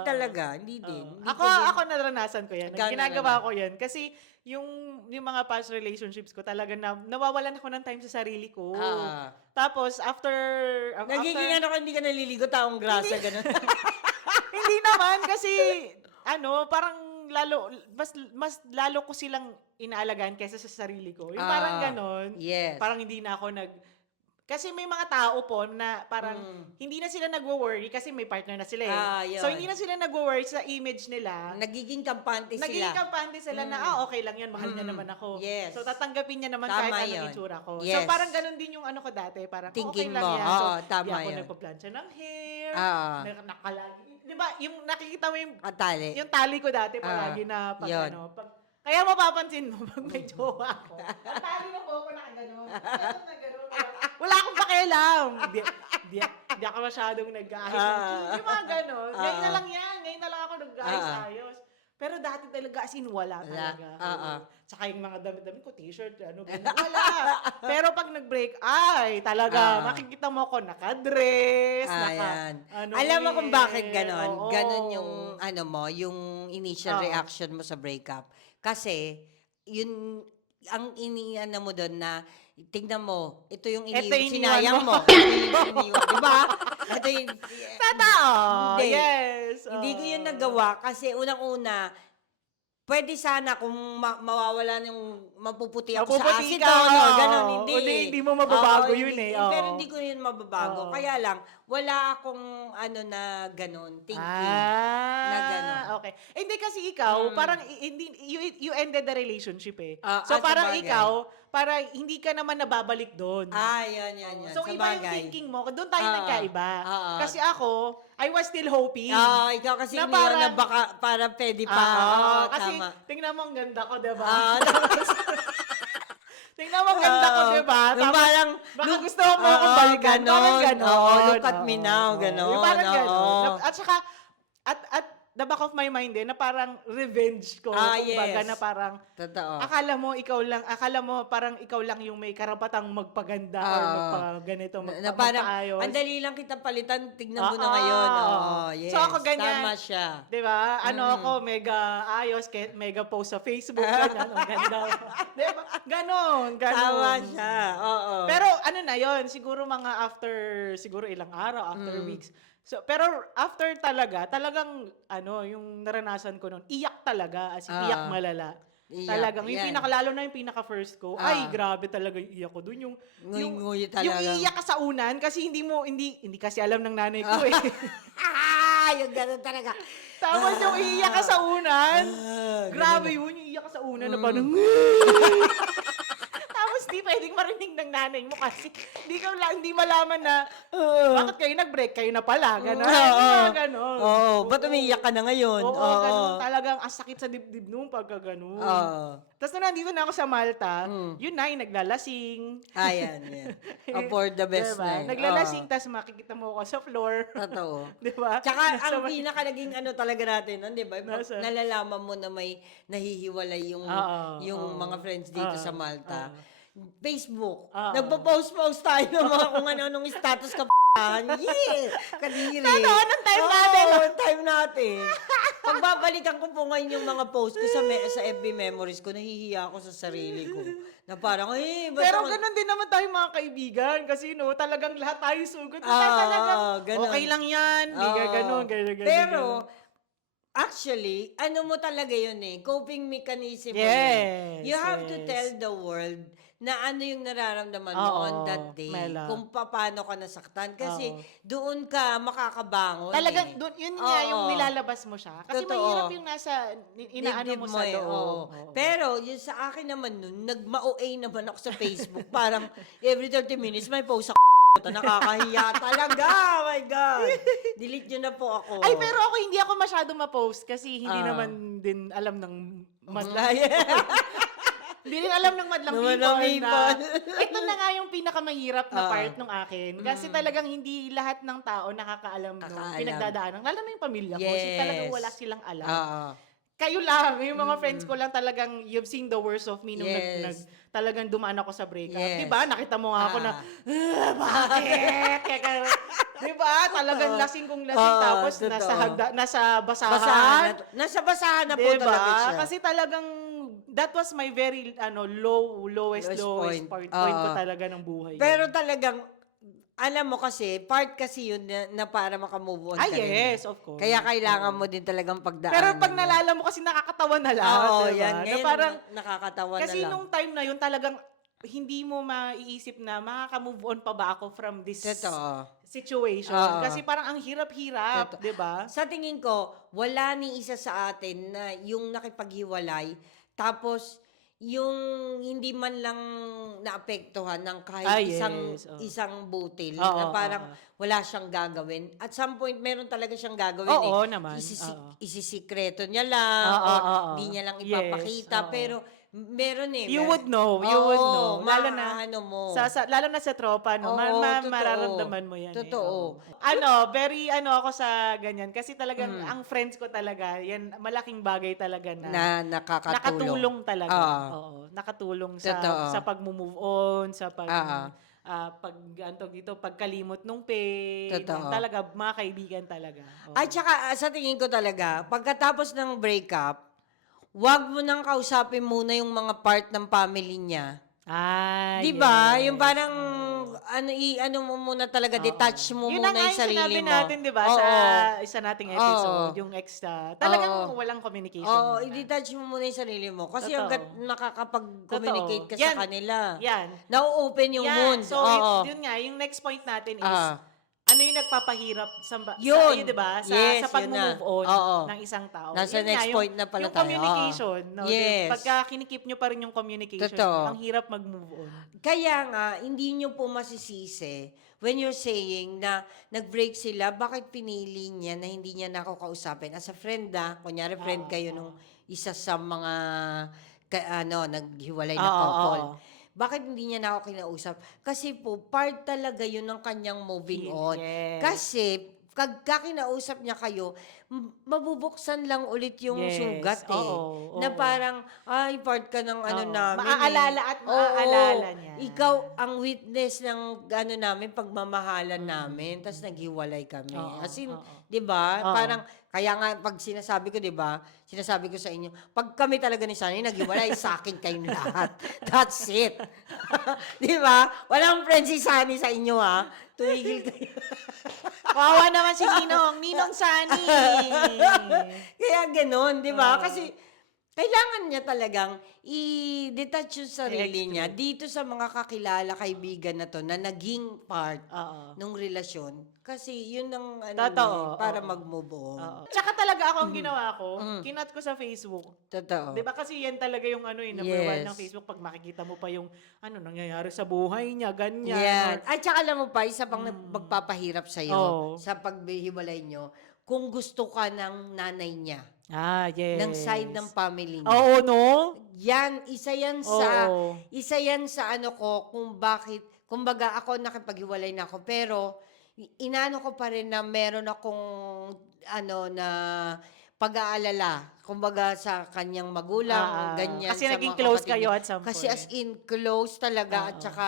Oo. talaga, hindi din. Oo. Hindi Ako, ko din- ako naranasan ko yan. Gano'n Ginagawa naman. ko yan. Kasi, yung mga past relationships ko, talaga nawawalan ako ng time sa sarili ko. Ah. Tapos, Nagiging ano ka, hindi ka naliligo, taong grasa, gano'n. hindi naman, kasi, parang mas lalo ko silang inaalagaan kaysa sa sarili ko. Yung parang ganon. Yes. Parang hindi na ako kasi may mga tao po na parang hindi na sila nagwo-worry kasi may partner na sila eh. Yun. So, hindi na sila nagwo-worry sa image nila. Nagiging kampante sila. Nagiging kampante sila na, okay lang yan, mahal niya naman ako. Yes. So, tatanggapin niya naman Tama kahit yun. anong itsura ko. So, Yes. parang ganun din yung ano ko dati. Parang, Thinking okay lang mo. yan. So, Oo, tama di ako yun. nagpa-plancha ng hair. Nakalagi. Di ba, yung nakikita mo yung tali ko dati palagi na pag yun. kaya mapapansin mo pag may jowa ako. Ang tali ng buhok ko nakaganon. Ganon na ganon. Wala akong pakialam. Di ako masyadong nag-aayos. Yung mga ganon. Ngayon na lang yan. Ngayon na lang ako nag-aayos-ayos. Pero dati talaga, as in, wala talaga. Tsaka yung mga damit-damit ko, t-shirt, ganun, wala. Pero pag nag-break, talaga, makikita mo ako nakadress, Ayan. ano Alam mo kung bakit eh. ganon? Oo. Ganon yung, yung initial Oo. reaction mo sa breakup. Kasi, yun, ang iniano mo doon na, tingnan mo, ito yung Ito yung sinayang iniwan mo. mo. Ito yung iniwan, di ba? Ito yung, Totoo. Hindi. Yes. hindi ko yun nagawa kasi unang-una, pwede sana kung mawawala yung mapuputi ako sa Mapuputi acid, ka, ganon, oo. hindi. Hindi mo mababago Oo, yun hindi. eh, oo. Pero hindi ko yun mababago. Oo. Kaya lang, wala akong na ganon, thinking. Na ganon. Okay. Hindi kasi ikaw, parang hindi you ended the relationship eh. So parang sabagay. ikaw, para hindi ka naman nababalik doon. Yan. So iba yung Sabagay. thinking mo, doon tayo Oo. nagkaiba. Oo. Kasi ako, I was still hoping. Ikaw kasi Na na parang- na baka para pwede pa. Oo, kasi tama. tingnan mo ang ganda ko, 'di ba? Tapos, Tingnan mo ang ganda ko, 'di ba? yung parang, baka gusto mo akong balikan. Parang ganon. Oo, look at me now, Oo. ganon. Yung parang oo. ganon. At saka, at the back of my mind na parang revenge ko. Kumbaga Yes. na parang, Totoo. akala mo parang ikaw lang yung may karapatang magpaganda or magpaganito, Na parang, magpaayos. ang dali lang kitang palitan, tignan mo na Oo. ngayon. Oo, yes. So ako ganyan. Tama siya. Di ba? Ako, mega ayos, mega post sa Facebook, ganyan, ang ganda. Di ba? Ganon. Tama siya. Oo. Pero ano na yon, siguro mga siguro ilang araw, after weeks. So, pero after talagang, yung naranasan ko noon, iyak talaga, as in, iyak malala. Iyak, Talagang, yan. lalo na yung pinaka-first ko, ay, grabe talaga yung iyak ko doon. Yung Nguy-nguy talaga. yung iiyak ka sa unan, kasi hindi kasi alam ng nanay ko eh. Yung gano'n talaga. Tapos yung iiyak ka sa unan, grabe ganun. yun, yung iiyak ka sa unan na parang, tapos di pwedeng marinig ng nanay mo kasi hindi malaman na, bakit kayo nag-break? Kayo na pala, gano'n. Gano'n. Ba't umiiyak ka na ngayon? Oo, gano'n. Talagang ang sakit sa dibdib nung pagka gano'n. Tapos na nandito na ako sa Malta, yun na, yung naglalasing. Yan. For the best Diba? na. Naglalasing, tapos makikita mo ako sa floor. Totoo. Diba? Tsaka Nasa ang pinaka naging talaga natin nun, di ba? Nasa- Nalalaman mo na may nahihiwalay yung mga friends dito sa Malta. Facebook. Nagpo-post tayo ng mga kung ano-anong status ka Yeah! Kadiri. Totoo, nung time Oo, natin. time natin. Pagbabalikan ko po ngayon yung mga post ko sa FB memories ko, nahihiya ako sa sarili ko. Na parang, ba't Pero ako- ganun din naman tayo mga kaibigan kasi talagang lahat tayo sugod. ganun. Okay lang yan, hindi ka Oo. ganun. Pero, actually, ano mo talaga yun coping mechanism mo Yes, yun. You have to yes. tell the world na ano yung nararamdaman mo Oo, on that day. Mela. Kung paano ka nasaktan. Kasi Oo. doon ka makakabangon Talagang eh. dun, yun nga yung Oo. nilalabas mo siya. Kasi Totoo. mahirap yung nasa inaano Dibdib mo sa eh, loob. oo. Oo. Pero yung sa akin naman nun, nagma-OA naman ako sa Facebook. Parang every 30 minutes may post ako. Nakakahiya talaga. Oh my God. Delete nyo na po ako. Ay, pero ako hindi ako masyado ma-post kasi hindi Ah. naman din alam ng Ay, hindi rin alam ng madlang Naman people ng na people. ito na nga yung pinakamahirap na Ah. part ng akin. Kasi talagang hindi lahat ng tao nakakaalam nung Nakakaalam. pinagdadaanan. Lalo na yung pamilya ko. Kasi talagang wala silang alam. Oo. Kayo lang, yung mga friends ko lang talagang you've seen the worst of me nung Yes. talagang dumaan ako sa breakup. Yes. Di ba? Nakita mo nga ako na, Ah. bakit? Di ba? Talagang lasing kong lasing. Oo, Tapos totoo. nasa basahan. Basahan. Nasa basahan na po Diba? talaga siya. Kasi talagang that was my very lowest Lowest point point. ko Oo. talaga ng buhay. Pero talagang, alam mo kasi, part kasi yun na para makamove on ka rin. yes, of course. Kaya kailangan mo din talagang pagdaanan. Pero pag yun. nalala mo kasi nakakatawa na lang. Oo, diba? yan. Na Ngayon, parang, nakakatawa na kasi lang. nung time na yun talagang hindi mo maiisip na makaka-move on pa ba ako from this Totoo. situation. Oo. Kasi parang ang hirap-hirap, Totoo. 'di ba? Sa tingin ko, wala ni isa sa atin na yung nakipaghiwalay, tapos yung hindi man lang naapektuhan ng kahit Yes, oo. isang butil Oo, na parang oo. wala siyang gagawin. At some point, meron talaga siyang gagawin Oo eh. naman, oo. Isisikreto niya lang, Oo, or oo. di niya lang Yes, ipapakita. oo. Pero meron eh. You would know, you would know. Lalo na Maano mo. lalo na sa tropa, no? Oo, totoo. Mararamdaman mo yan. Totoo. Eh. Oo. Very ako sa ganyan. Kasi talagang ang friends ko talaga, yan, malaking bagay talaga na nakakatulong. nakatulong talaga. Oo. Oo. Nakatulong Totoo. sa pag-move on, sa Oo. pagkalimot nung pain. Totoo. Talaga, mga kaibigan talaga. Oo. At saka, sa tingin ko talaga, pagkatapos ng breakup, wag mo nang kausapin muna yung mga part ng family niya. Di ba? Yes. Yung parang, Oo. ano mo muna talaga, detach mo Yun muna na nga yung sarili sinabi mo. natin, di ba, sa isa nating episode, Oo. yung extra. Talagang Oo. walang communication. Oo, muna. i-detach mo muna yung sarili mo. Kasi Totoo. hanggat nakakapag-communicate ka Totoo. Yan. sa kanila, Yan. na-open yung wound. So, Oo. yun nga, yung next point natin is, Ah. ano yung nagpapahirap Yun. di ba? Sa Yes, sa yun na. pag-move on Oo. ng isang tao. Nasa Yun next nga, point na pala yung tayo. communication. No? Yes. Pagka kinikip nyo pa rin yung communication, Totoo. ang hirap mag-move on. Kaya nga, hindi nyo po masisisi when you're saying na nag-break sila, bakit pinili niya na hindi niya na ako kausapin? As a friend kunyari friend kayo nung isa sa mga naghiwalay na Oo, couple. oo. Bakit hindi niya na ako kinausap? Kasi po, part talaga yun ng kanyang moving on. Yes. Kasi, pagka kinausap niya kayo, mabubuksan lang ulit yung Yes, sugat eh. oo, Na oo. parang, ay, part ka ng Oo. namin Maaalala eh. at maaalala Oo. niya. Ikaw ang witness ng namin, pagmamahalan namin, tapos naghiwalay kami. Oo, As in, oo. 'di ba? Oo. Parang kaya nga pag sinasabi ko, 'di ba? Sinasabi ko sa inyo, pag kami talaga ni Sunny naghiwalay, sa akin kayong lahat. That's it. 'Di ba? Walang friend si Sunny sa inyo ha. Tumigil kayo. Kawawa naman si Ninong Sunny. Kaya ganoon, 'di ba? Oo. Kasi kailangan niya talagang i-detach yung sarili Extra. niya dito sa mga kakilala, kaibigan na to na naging part Oo. ng relasyon. Kasi yun ang Totoo, para oo. mag-move on. Oo. Tsaka talaga ako ang ginawa ko, kinat ko sa Facebook. Totoo. 'Di ba kasi yan talaga yung number one Yes. ng Facebook pag makikita mo pa yung nangyayari sa buhay niya, ganyan. Yan. At saka alam mo pa, isa pang magpapahirap sa'yo Oo. sa paghihiwalay nyo, kung gusto ka ng nanay niya, Yes. ng side ng family niya. Oo, no? Yan, isa yan Oo. sa ano ko kung bakit, kumbaga ako nakipaghiwalay na ako, pero inano ko pa rin na meron akong na pag-aalala, kumbaga sa kanyang magulang, ganyan. Kasi sa naging mga close kapatid kayo niya. at some Kasi point. as in, close talaga, at Oo. saka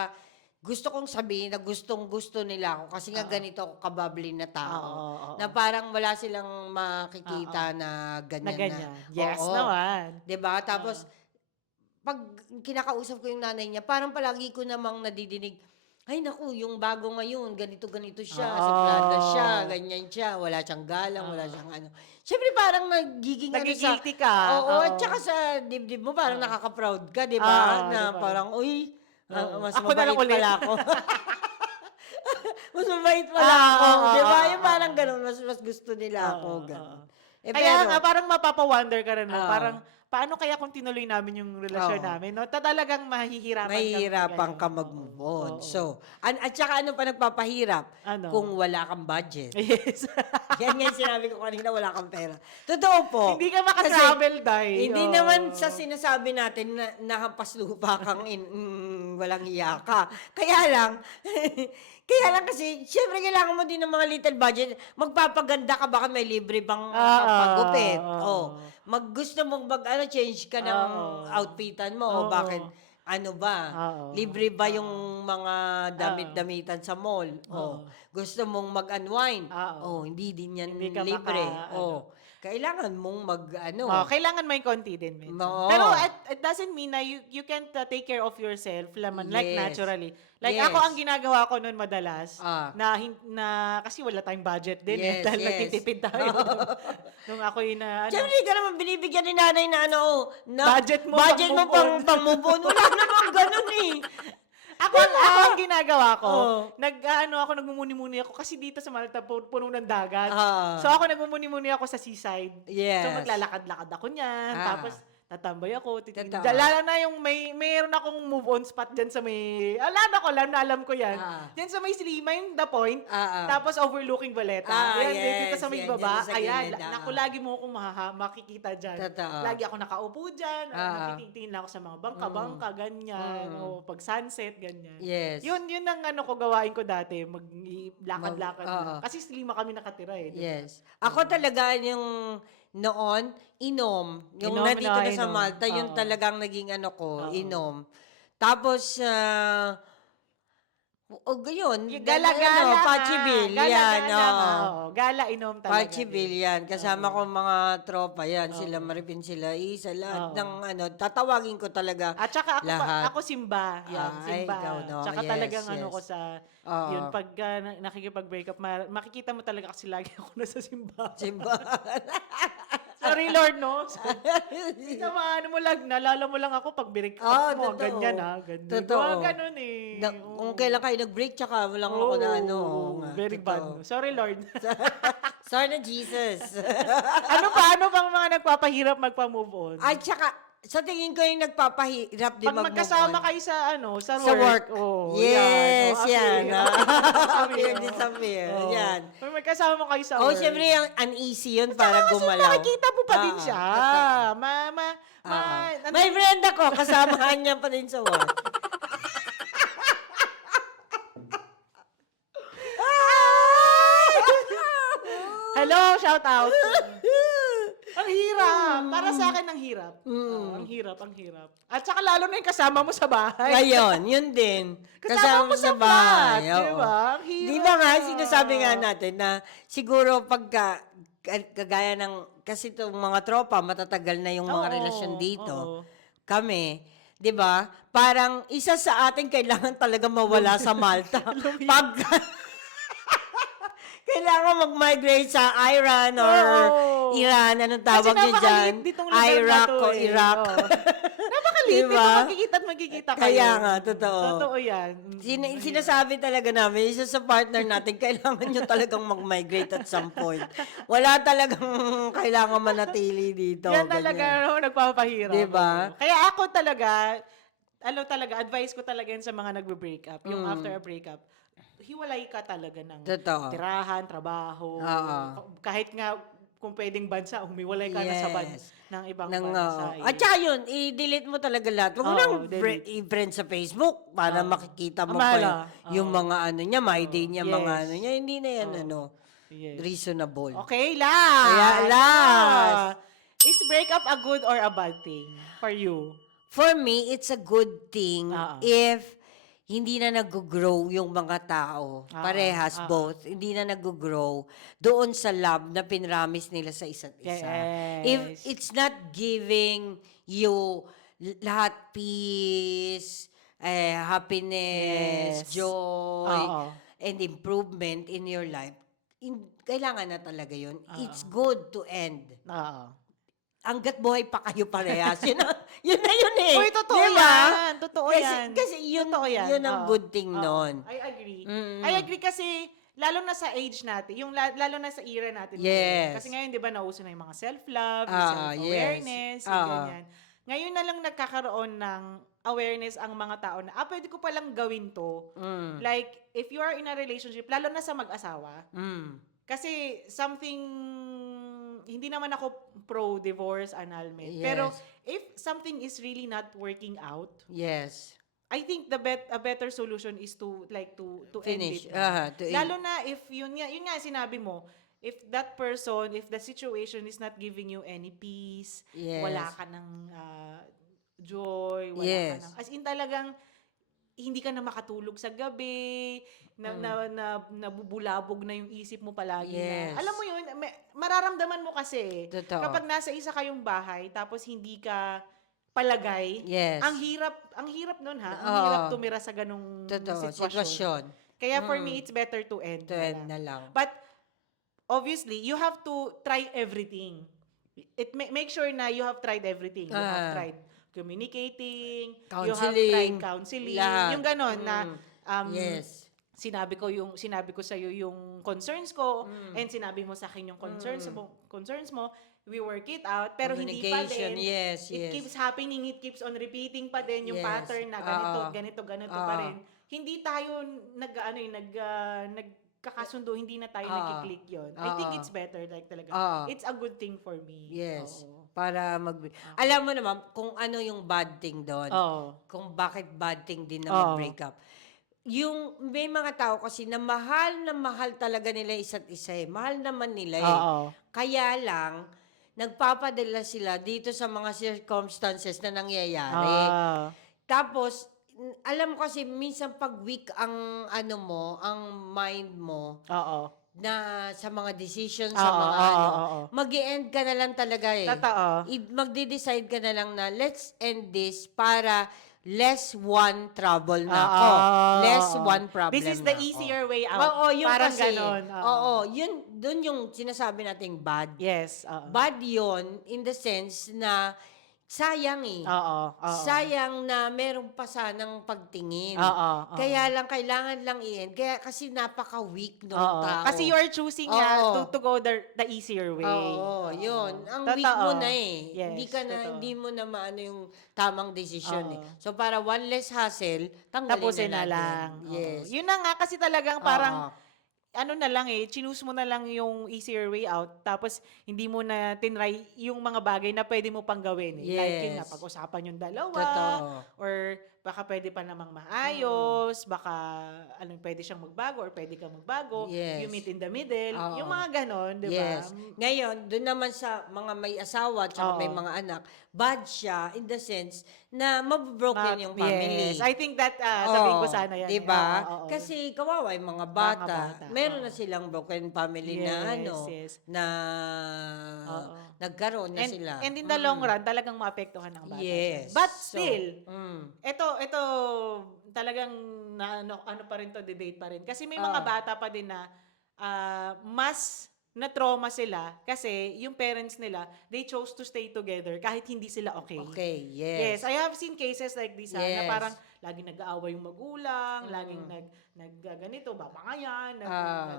gusto kong sabihin na gustong-gusto nila ako kasi nga ganito ako kababli na tao. Oo. Na parang wala silang makikita na ganyan Na ganyan. na. Yes Oo. naman. 'Di ba? Tapos, pag kinakausap ko yung nanay niya, parang palagi ko namang nadidinig, ay naku, yung bago ngayon, ganito-ganito siya, Oo. suplada siya, ganyan siya, wala siyang galang, wala siyang ano. Siyempre parang nagiging Nagigilty ka. Oo, Oo. at saka sa dibdib mo parang nakaka-proud ka, 'di Oo, ba? Na di ba? parang, uy, Oo. Mas Ako na lang mabait ulit. pala ako. Mas mabait pala ako. Oo, Di ba? oo, Yung parang oo. ganun. Mas gusto nila ako. Oo, oo. Ganun. Eh, Kaya pero, nga parang mapapa-wonder ka rin 'no, oo. parang paano kaya kung tinuloy namin yung relasyon Oo. namin 'no, talagang mahihirapan kang Mahihirapan mag-ano, ka oo, mag-move on. oo. So, at saka ano pa nagpapahirap? Kung Ano? wala kang budget. Yes. Yan nga yung sinabi ko kanina, wala kang pera. Totoo po. Hindi ka Kasi, maka-travel, Day. hindi naman sa Oo. sinasabi natin na nahampas lupa kang walang hiya ka. Kaya lang, kaya lang kasi, syempre kailangan mo din ng mga little budget. Magpapaganda ka, baka may libre bang Oo, pagupit. Oh, oo. gusto mong change ka ng Oo. outfitan mo. O bakit, Oo. ano ba? Oo. Libre ba yung Oo. mga Oo. damit-damitan sa mall? Oh, Oo. gusto mong mag-unwind? Oo. Oh, hindi din yan Hindi ka libre. ano. Oh, kailangan mong Kailangan may konti din minsan. Pero Oo. it doesn't mean na you can't take care of yourself naman like Yes. naturally. Like Yes. ako ang ginagawa ko noon madalas Ah. na kasi wala tayong budget din Yes, dahil yes. nagtitipid tayo nung ako'y na Siyempre, hindi ka naman binibigyan ni nanay na Budget mo, budget mo pang-move on. pang-move on. Wala namang ganun eh. Ako ang ginagawa ko, Oo. nagmumuni-muni ako kasi dito sa Malta puno ng dagat. Ah. So ako nagmumuni-muni ako sa seaside. So Yes. maglalakad-lakad ako niyan, Ah. tapos tatambay ako, titignan. Totoo. Lalo na yung mayroon akong move on spot diyan sa may, alam ko yan. Ah. Diyan sa may Slima, yung The Point, Ah, ah. tapos overlooking Baleta. Yan, dito Yes, sa may yan, baba. dyan sa Ayan, gilid, ah. naku, lagi mo akong makikita dyan. Totoo. Lagi ako nakaupo dyan, Ah. nakitingin lang ako sa mga bangka-bangka, ganyan, Mm. o pag sunset, ganyan. Yes. Yun ang gawain ko dati, maglakad-lakad Oo. lang. Kasi Slima kami nakatira eh. Diba? Yes. Ako talaga yung noon, inom. Yung Inom nandito na, na sa inom. Malta, yun Oo. talagang naging ko, Oo. inom. Tapos, yun, Gala-gala Pachibil, yan, Gala-gala nga, oo. oo. Gala, inom talaga. Pachibil, yan. Kasama ko mga tropa, yan. Sila Maripin, sila Isa, lahat ng tatawagin ko talaga. At saka lahat. ako Simba. Yan, Ay, Simba. ikaw, no? Tsaka Yes, talagang yes. ko sa, Oo. yun, pag nakikipag-break up, makikita mo talaga kasi lagi ako nasa Simba. Simbahan. Sorry, Lord, no? Minsan mo lang, naalala mo lang ako pag break up Oo, mo. totoo. Ganyan, ganyan. Totoo. Ganun eh. Oo. Kung kailan kayo nag-break, tsaka walang ako na Oo, nga, very totoo. bad. Sorry, Lord. Sorry na, Jesus. Ano pang mga nagpapahirap magpa-move on? Ay, tsaka, sa tingin ko yung nagpapahirap din Pag mag-move magkasama on. kayo sa Sa work. Oh, Yes, yan. yan. Appear, Oh. disappear. Oh. Yan. Pag magkasama kayo sa Oh, work. syempre yung uneasy yun para Kasi gumalaw. makikita mo pa din Ah, siya. totoo. May friend ako, kasamahan niya pa din sa work. Hello, shout out. Ang hirap. Para sa akin, ang hirap. Ang hirap. At saka lalo na yung kasama mo sa bahay. Ngayon, yun din. Kasama mo sa flat, di oo. ba? Ang hirap. Di ba nga, sinasabi nga natin na siguro pagka, kagaya ng, kasi itong mga tropa, matatagal na yung mga Oo, relasyon dito. oo. Kami, di ba? Parang isa sa atin kailangan talaga mawala sa Malta. Pag kailangan mag-migrate sa Iran or Oo. Iran, anong tawag niyo dyan? napakaliit ditong lugar na Iraq to o eh. Iraq. Oo. Napakaliit Diba? dito, magkikita kayo. Kaya nga, totoo. Totoo yan. Sinasabi talaga namin, isa sa partner natin, kailangan nyo talagang mag-migrate at some point. Wala talagang kailangan manatili dito. Yan ganyan. talaga nagpapahirap. Diba? Oo. Kaya ako talaga, advice ko talaga yan sa mga nagbe-break up. Yung after a breakup, hiwalay ka talaga ng Totoo. tirahan, trabaho. Oo. Kahit nga kung pwedeng bansa, humiwalay ka na sa Yes. ng ibang Nang, bansa. at saka yun, i-delete mo talaga lahat. Huwag mo Oo, nang delete. i-friend sa Facebook para makikita mo Amala. pa yung Oo. mga niya, my day niya, mga Yes. niya. Hindi na yan, Yes. reasonable. Okay, last. Kaya last. Is breakup a good or a bad thing for you? For me, it's a good thing Oo. if hindi na nag-grow yung mga tao. Parehas, Oo. both. Hindi na nag-grow doon sa love na pinramis nila sa isa't isa. If Yes. it's not giving you lahat peace, happiness, Yes. joy, Oo. and improvement in your life, kailangan na talaga yun. It's good to end. Oo. hanggat buhay pa kayo parehas. Yun na yun eh. Uy, totoo Di ba? yan. Totoo Kasi, yan. kasi yun, Totoo yan. yun ang Oo. good thing Oo. nun. I agree. Mm. I agree kasi, lalo na sa age natin, yung lalo na sa era natin. Yes. Ngayon. Kasi ngayon, di ba, nauso na yung mga self-love, yung self-awareness, yes. yung ganyan. Ngayon na lang nagkakaroon ng awareness ang mga tao na, pwede ko palang gawin to. Mm. Like, if you are in a relationship, lalo na sa mag-asawa, Mm. kasi something, hindi naman ako pro-divorce annulment. Yes. Pero if something is really not working out, Yes. I think a better solution is to Finish. end it. Na. To end. Lalo na if yun nga sinabi mo, if that person, if the situation is not giving you any peace, Yes. wala ka ng joy, wala ka Yes. ng, as in talagang hindi ka na makatulog sa gabi, nabubulabog na yung isip mo palagi Yes. na. Alam mo yun, mararamdaman mo kasi Totoo. kapag nasa isa kayong bahay tapos hindi ka palagay, Yes. ang hirap nun ha. Ang Oo. hirap tumira sa ganung Totoo. sitwasyon. Sitwasyon. Kaya for me, it's better to end. To na end lang. na lang. But obviously, you have to try everything. Make sure na you have tried everything. You have tried communicating, you have Counseling, tried counseling, lahat. yung ganon na Yes. sinabi ko sa iyo yung concerns ko and sinabi mo sa akin yung concerns mo, we work it out pero hindi pa Communication, din. yes, It yes. keeps happening, it keeps on repeating pa din yung Yes. pattern na ganito pa rin. Hindi tayo nagkakasundo, hindi na tayo nagki-click yon. I think it's better like talaga. It's a good thing for me. Yes. Oo. Para alam mo naman kung ano yung bad thing doon. Oo. Kung bakit bad thing din na Oo. mag-break up. Yung may mga tao kasi na mahal talaga nila isa't isa eh. Mahal naman nila eh. Oo. Kaya lang, nagpapadala sila dito sa mga circumstances na nangyayari. Tapos, alam mo kasi, minsan pag weak ang ang mind mo, Oo. na sa mga decisions, Oo, sa mga oo. mag-i-end ka na lang talaga eh. Totoo. Magde-decide ka na lang na let's end this para less one trouble na Oo. ako. Less one problem This is the na ako. easier way out. Oo, yung Parang kasi. ganon. Oo, yun, dun yung sinasabi nating bad. Yes. Oo. Bad yun in the sense na sayang eh. Oo. Sayang na meron pa sanang pagtingin. Oo. Kaya lang, kailangan lang i-end. Kaya kasi napaka-weak ng Oo. tao. Kasi you are choosing to go the easier way. Oo, yun. Ang weak Totoo. mo na eh. Yes, hindi totoo. mo na maano yung tamang desisyon eh. Oo. So, para one less hassle, tanggalin Tapusin na na natin. lang. Oo. Yes. Yun na nga kasi talagang parang Oo. ano na lang eh, choose mo na lang yung easier way out, tapos hindi mo na tinry yung mga bagay na pwede mo pang gawin eh. Like yun nga, Yes. pag-usapan yung dalawa, Totoo. or baka pwede pa namang maayos, baka pwede siyang magbago or pwede kang magbago, Yes. you meet in the middle, Oo. yung mga ganon, di ba? Yes. Ngayon, doon naman sa mga may asawa at may Oo. mga anak, bad siya in the sense na mabroken yung family. Yes, I think that, sabihin ko sana yan. Diba? Oo. Kasi kawawa yung mga bata. bata, Meron oo. na silang broken family na Yes. na Oo. nagkaroon na And, sila. and in the long run, talagang maapektuhan ng bata. Yes. But So, still, mm. ito talagang ano pa rin to, debate pa rin. Kasi may mga bata pa din na mas na-trauma sila kasi yung parents nila, they chose to stay together kahit hindi sila okay. Okay, Yes, yes. I have seen cases like this na Yes. parang laging nag-aaway yung magulang, laging ganito, babangayan,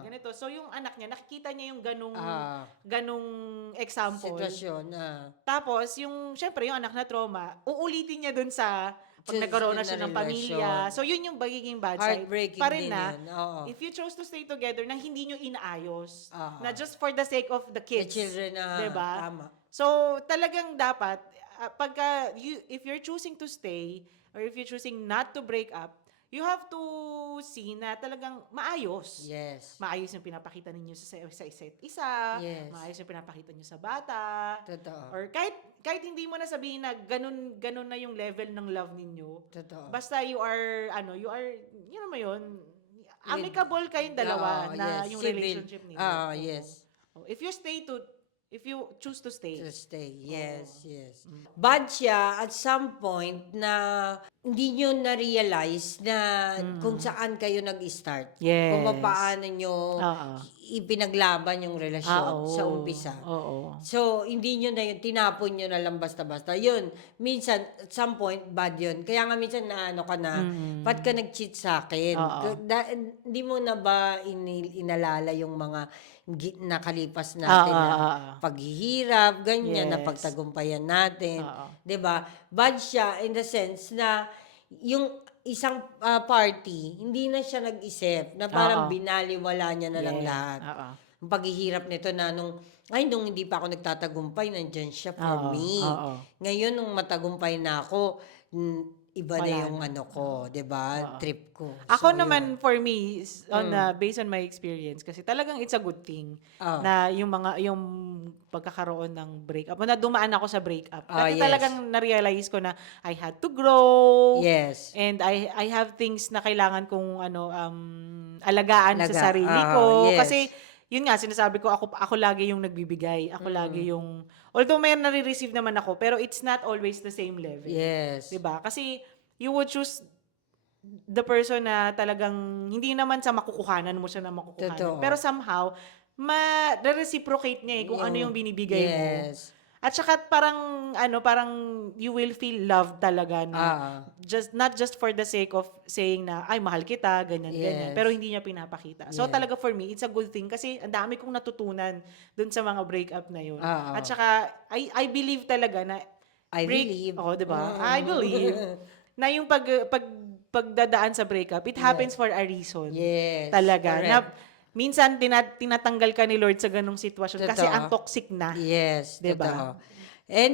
ganito. So yung anak niya, nakikita niya yung ganung example. Sitwasyon. Tapos, syempre, yung anak na trauma, uulitin niya dun sa pag nagkaroon na siya ng pamilya. So, yun yung magiging bad side. Heartbreaking Pa rin din na, yun. Oo. if you chose to stay together na hindi nyo inaayos, Oo. na just for the sake of the The kids. children na, diba? tama. So, talagang dapat, if you're choosing to stay, or if you're choosing not to break up, you have to see na talagang maayos. Yes. Maayos yung pinapakita ninyo sa isa't isa. Yes. Maayos yung pinapakita nyo sa bata. Totoo. Or kahit hindi mo na sabihin na ganun na yung level ng love ninyo. Totoo. Basta you are, yun naman yun, amicable kayong dalawa na yes. yung Civil. relationship ninyo. Yes. If you choose to stay. To stay. Yes, yes. Bad siya at some point na hindi nyo na-realize na kung saan kayo nag-start. Yes. Kung paano nyo Oo. ipinaglaban yung relasyon sa umpisa. Oo. So, hindi nyo na yun, tinapon nyo na lang basta-basta. Yun, minsan, at some point, bad yun. Kaya nga minsan na ano ka na, ba't ka nag-cheat sa akin? Oo. Hindi mo na ba inalala yung mga nakalipas Oo, natin na oo. paghihirap, ganyan, na Yes. pagtagumpayan natin. Oo. 'Di ba? Bad siya in the sense na yung isang party, hindi na siya nag-isip na parang Oo. binaliwala niya na lang Yes. lahat. Oo. Ang paghihirap nito na nung hindi pa ako nagtatagumpay, nandyan siya for Oo. me. Oo. Ngayon, nung matagumpay na ako, iba na Wala yung na. ano ko, 'di ba? Oo. Trip ko. Ako So, naman, yun. for me, based on my experience, kasi talagang it's a good thing Oh. na yung pagkakaroon ng breakup, na dumaan ako sa breakup. Kasi Yes. talagang na-realize ko na I had to grow, Yes. and I have things na kailangan kong alagaan sa sarili Yes. ko. Kasi yun nga, sinasabi ko, ako lagi yung nagbibigay. Ako lagi yung, although may nare-receive naman ako, pero it's not always the same level. Yes. 'Di ba? Kasi you would choose the person na talagang hindi naman sa makukuhanan mo siya na makukuhanan. Totoo. Pero somehow, ma-reciprocate niya kung ano yung binibigay mo. Yes. At saka parang you will feel loved talaga na not just for the sake of saying na ay mahal kita, ganyan ganyan, Yes. pero hindi niya pinapakita. So Yes. talaga for me, it's a good thing kasi ang dami kong natutunan dun sa mga breakup na yun. Oo. At saka I believe talaga na believe. Oh, 'di ba? I believe na yung pagdadaan sa breakup, it happens for a reason. Yes. Talaga. Correct. Na minsan tinatanggal ka ni Lord sa ganung sitwasyon kasi Totoo. ang toxic na. Yes, 'Di ba? totoo. And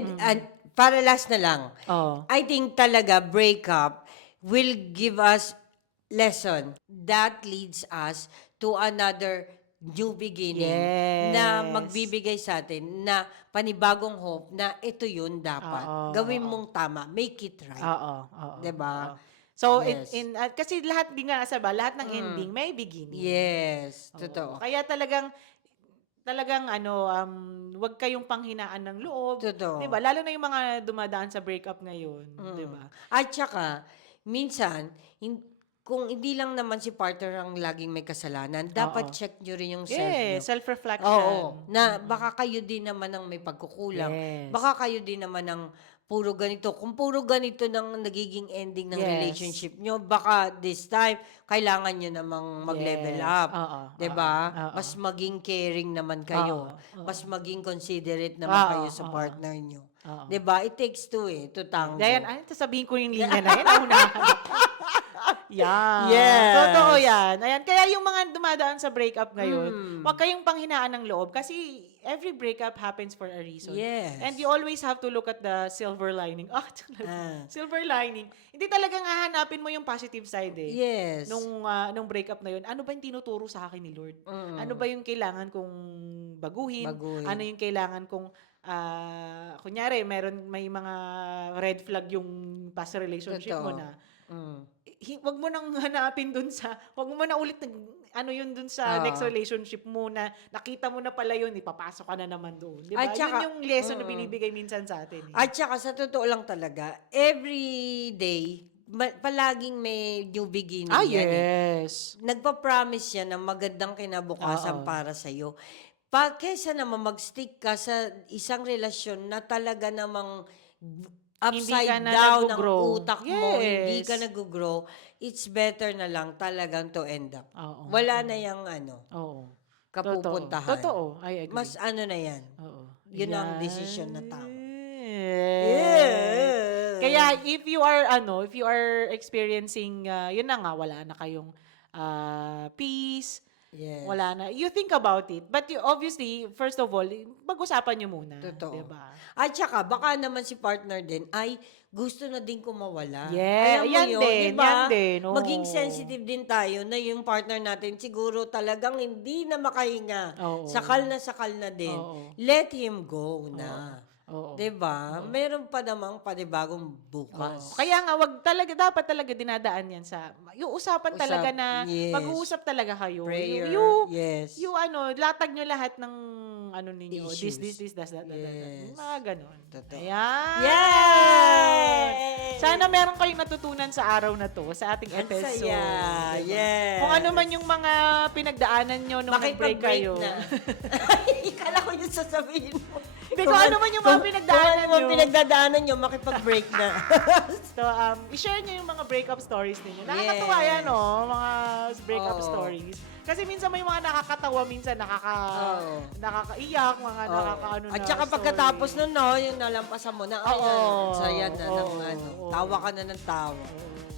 para last na lang, Oh. I think talaga breakup will give us lesson that leads us to another new beginning na Yes. magbibigay sa atin na panibagong hope na ito yun dapat. Oo, Gawin mong tama. Make it right. Oo, oo. 'Di ba? Oo. So Yes. kasi lahat din nga lahat ng ending may beginning. Yes, Oo. totoo. Kaya talagang wag kayong panghinaan ng loob, Totoo. 'di ba? Lalo na yung mga dumadaan sa breakup ngayon, 'di ba? At saka, minsan, kung hindi lang naman si partner ang laging may kasalanan, dapat check nyo rin yung self nyo. Yes, self-reflection. Oo, na baka kayo din naman ang may pagkukulang. Yes. Baka kayo din naman ang puro ganito. Kung puro ganito nang nagiging ending ng Yes. relationship nyo, baka this time, kailangan nyo namang mag-level Yes. up. Oo, 'Di ba? oo. Mas maging caring naman kayo. Oo. Mas maging considerate naman Oo, kayo sa oo. partner nyo. Oo. 'Di ba? It takes two to tango. Dayan, sasabihin ko yung linya na yan. Yan. Yes. Totoo yan. Ayan. Kaya yung mga dumadaan sa breakup ngayon, huwag kayong panghinaan ng loob kasi every breakup happens for a reason. Yes. And you always have to look at the silver lining. Silver lining. Hindi talagang hahanapin mo yung positive side eh. Yes. Nung breakup na yun, ano ba yung tinuturo sa akin ni Lord? Ano ba yung kailangan kong baguhin? Baguhin. Ano yung kailangan kong kunyari, may mga red flag yung past relationship mo Totoo. na wag mo nang hanapin wag mo na ulit yun dun sa next relationship mo na nakita mo na pala yun, ipapasok ka na naman doon. Di ba? At saka, yun yung lesson na binibigay minsan sa atin. Eh. At saka sa totoo lang talaga, every day, palaging may new beginning yan eh. Yes. Nagpa-promise yan ng magandang kinabukasan para sa'yo. Kesa naman mag-stick ka sa isang relasyon na talaga namang Hindi ka upside na down ang nag-grow. utak mo, hindi Yes. ka nag-grow, it's better na lang talagang to end up. Oo. Wala na yung Oo. kapupuntahan. Totoo. I agree. Mas na yan. Oo. Yun ang desisyon na tama. Yes. Kaya if you are experiencing yun na nga, wala na kayong peace, Yes. wala na. You think about it. But obviously, first of all, pag-usapan nyo muna. Totoo. Diba? At saka, baka naman si partner din ay gusto na din kumawala. Yeah, Alam mo yan yun, din, diba? yan din, oo. Maging sensitive din tayo na yung partner natin siguro talagang hindi na makahinga. Oo. Sakal na din. Oo. Let him go na. Oo. Diba? Meron pa namang panibagong bukas. Kaya nga, dapat talaga dinadaan yan sa, yung usapan talaga na, yes. mag-uusap talaga kayo. Prayer, yes. Yung latag nyo lahat ng, ninyo, Issues. this, that. Yes. Mga ganon. Totoo. Ayan. Yay! Sana meron kayong natutunan sa araw na to, sa ating Ang episode. saya. Diba? Yes. Kung ano man yung mga pinagdaanan nyo nung nag-break Makipag-break kayo. na. Ikala ko yung sasabihin mo. Hindi, kung ano man yung mga pinagdaanan Kung ano nyo. pinagdadaanan nyo, makipag-break na. So, i-share nyo yung mga breakup stories ninyo. Nakakatuwa yan, no? Mga breakup Oo. stories. Kasi minsan may mga nakakatawa, minsan Oo. nakakaiyak, mga nakakaano na At saka story. pagkatapos nun, no, yung nalampasan mo na, ay, Oo. saya na ng Oo. ano. Oo. Tawa ka na ng tawa.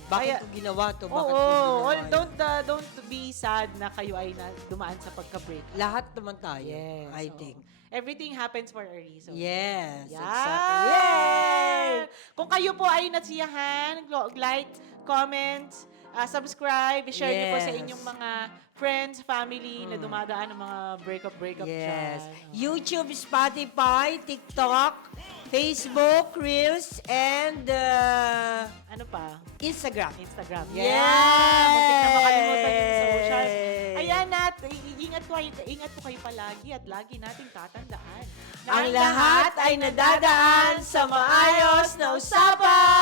Bakit Kaya- ko ginawa to? Bakit Oo. ko ginawa yun? Don't be sad na kayo ay dumaan sa pagka-break. Lahat naman tayo, Yes. I oo. think. Everything happens for a reason. Yes, Yan! exactly. Yay! Kung kayo po ay nasiyahan, like, comment, subscribe, share niyo po sa Yes. inyong mga friends, family na dumadaan ng mga breakup Yes. dyan. YouTube, Spotify, TikTok, Facebook, Reels, and Ano pa? Instagram. Instagram. Yay! Yeah! Muntik na makalimutan yung social. Ayan ingat po kayo palagi at lagi nating tatandaan. na Ang lahat ay nadadaan sa maayos na usapan!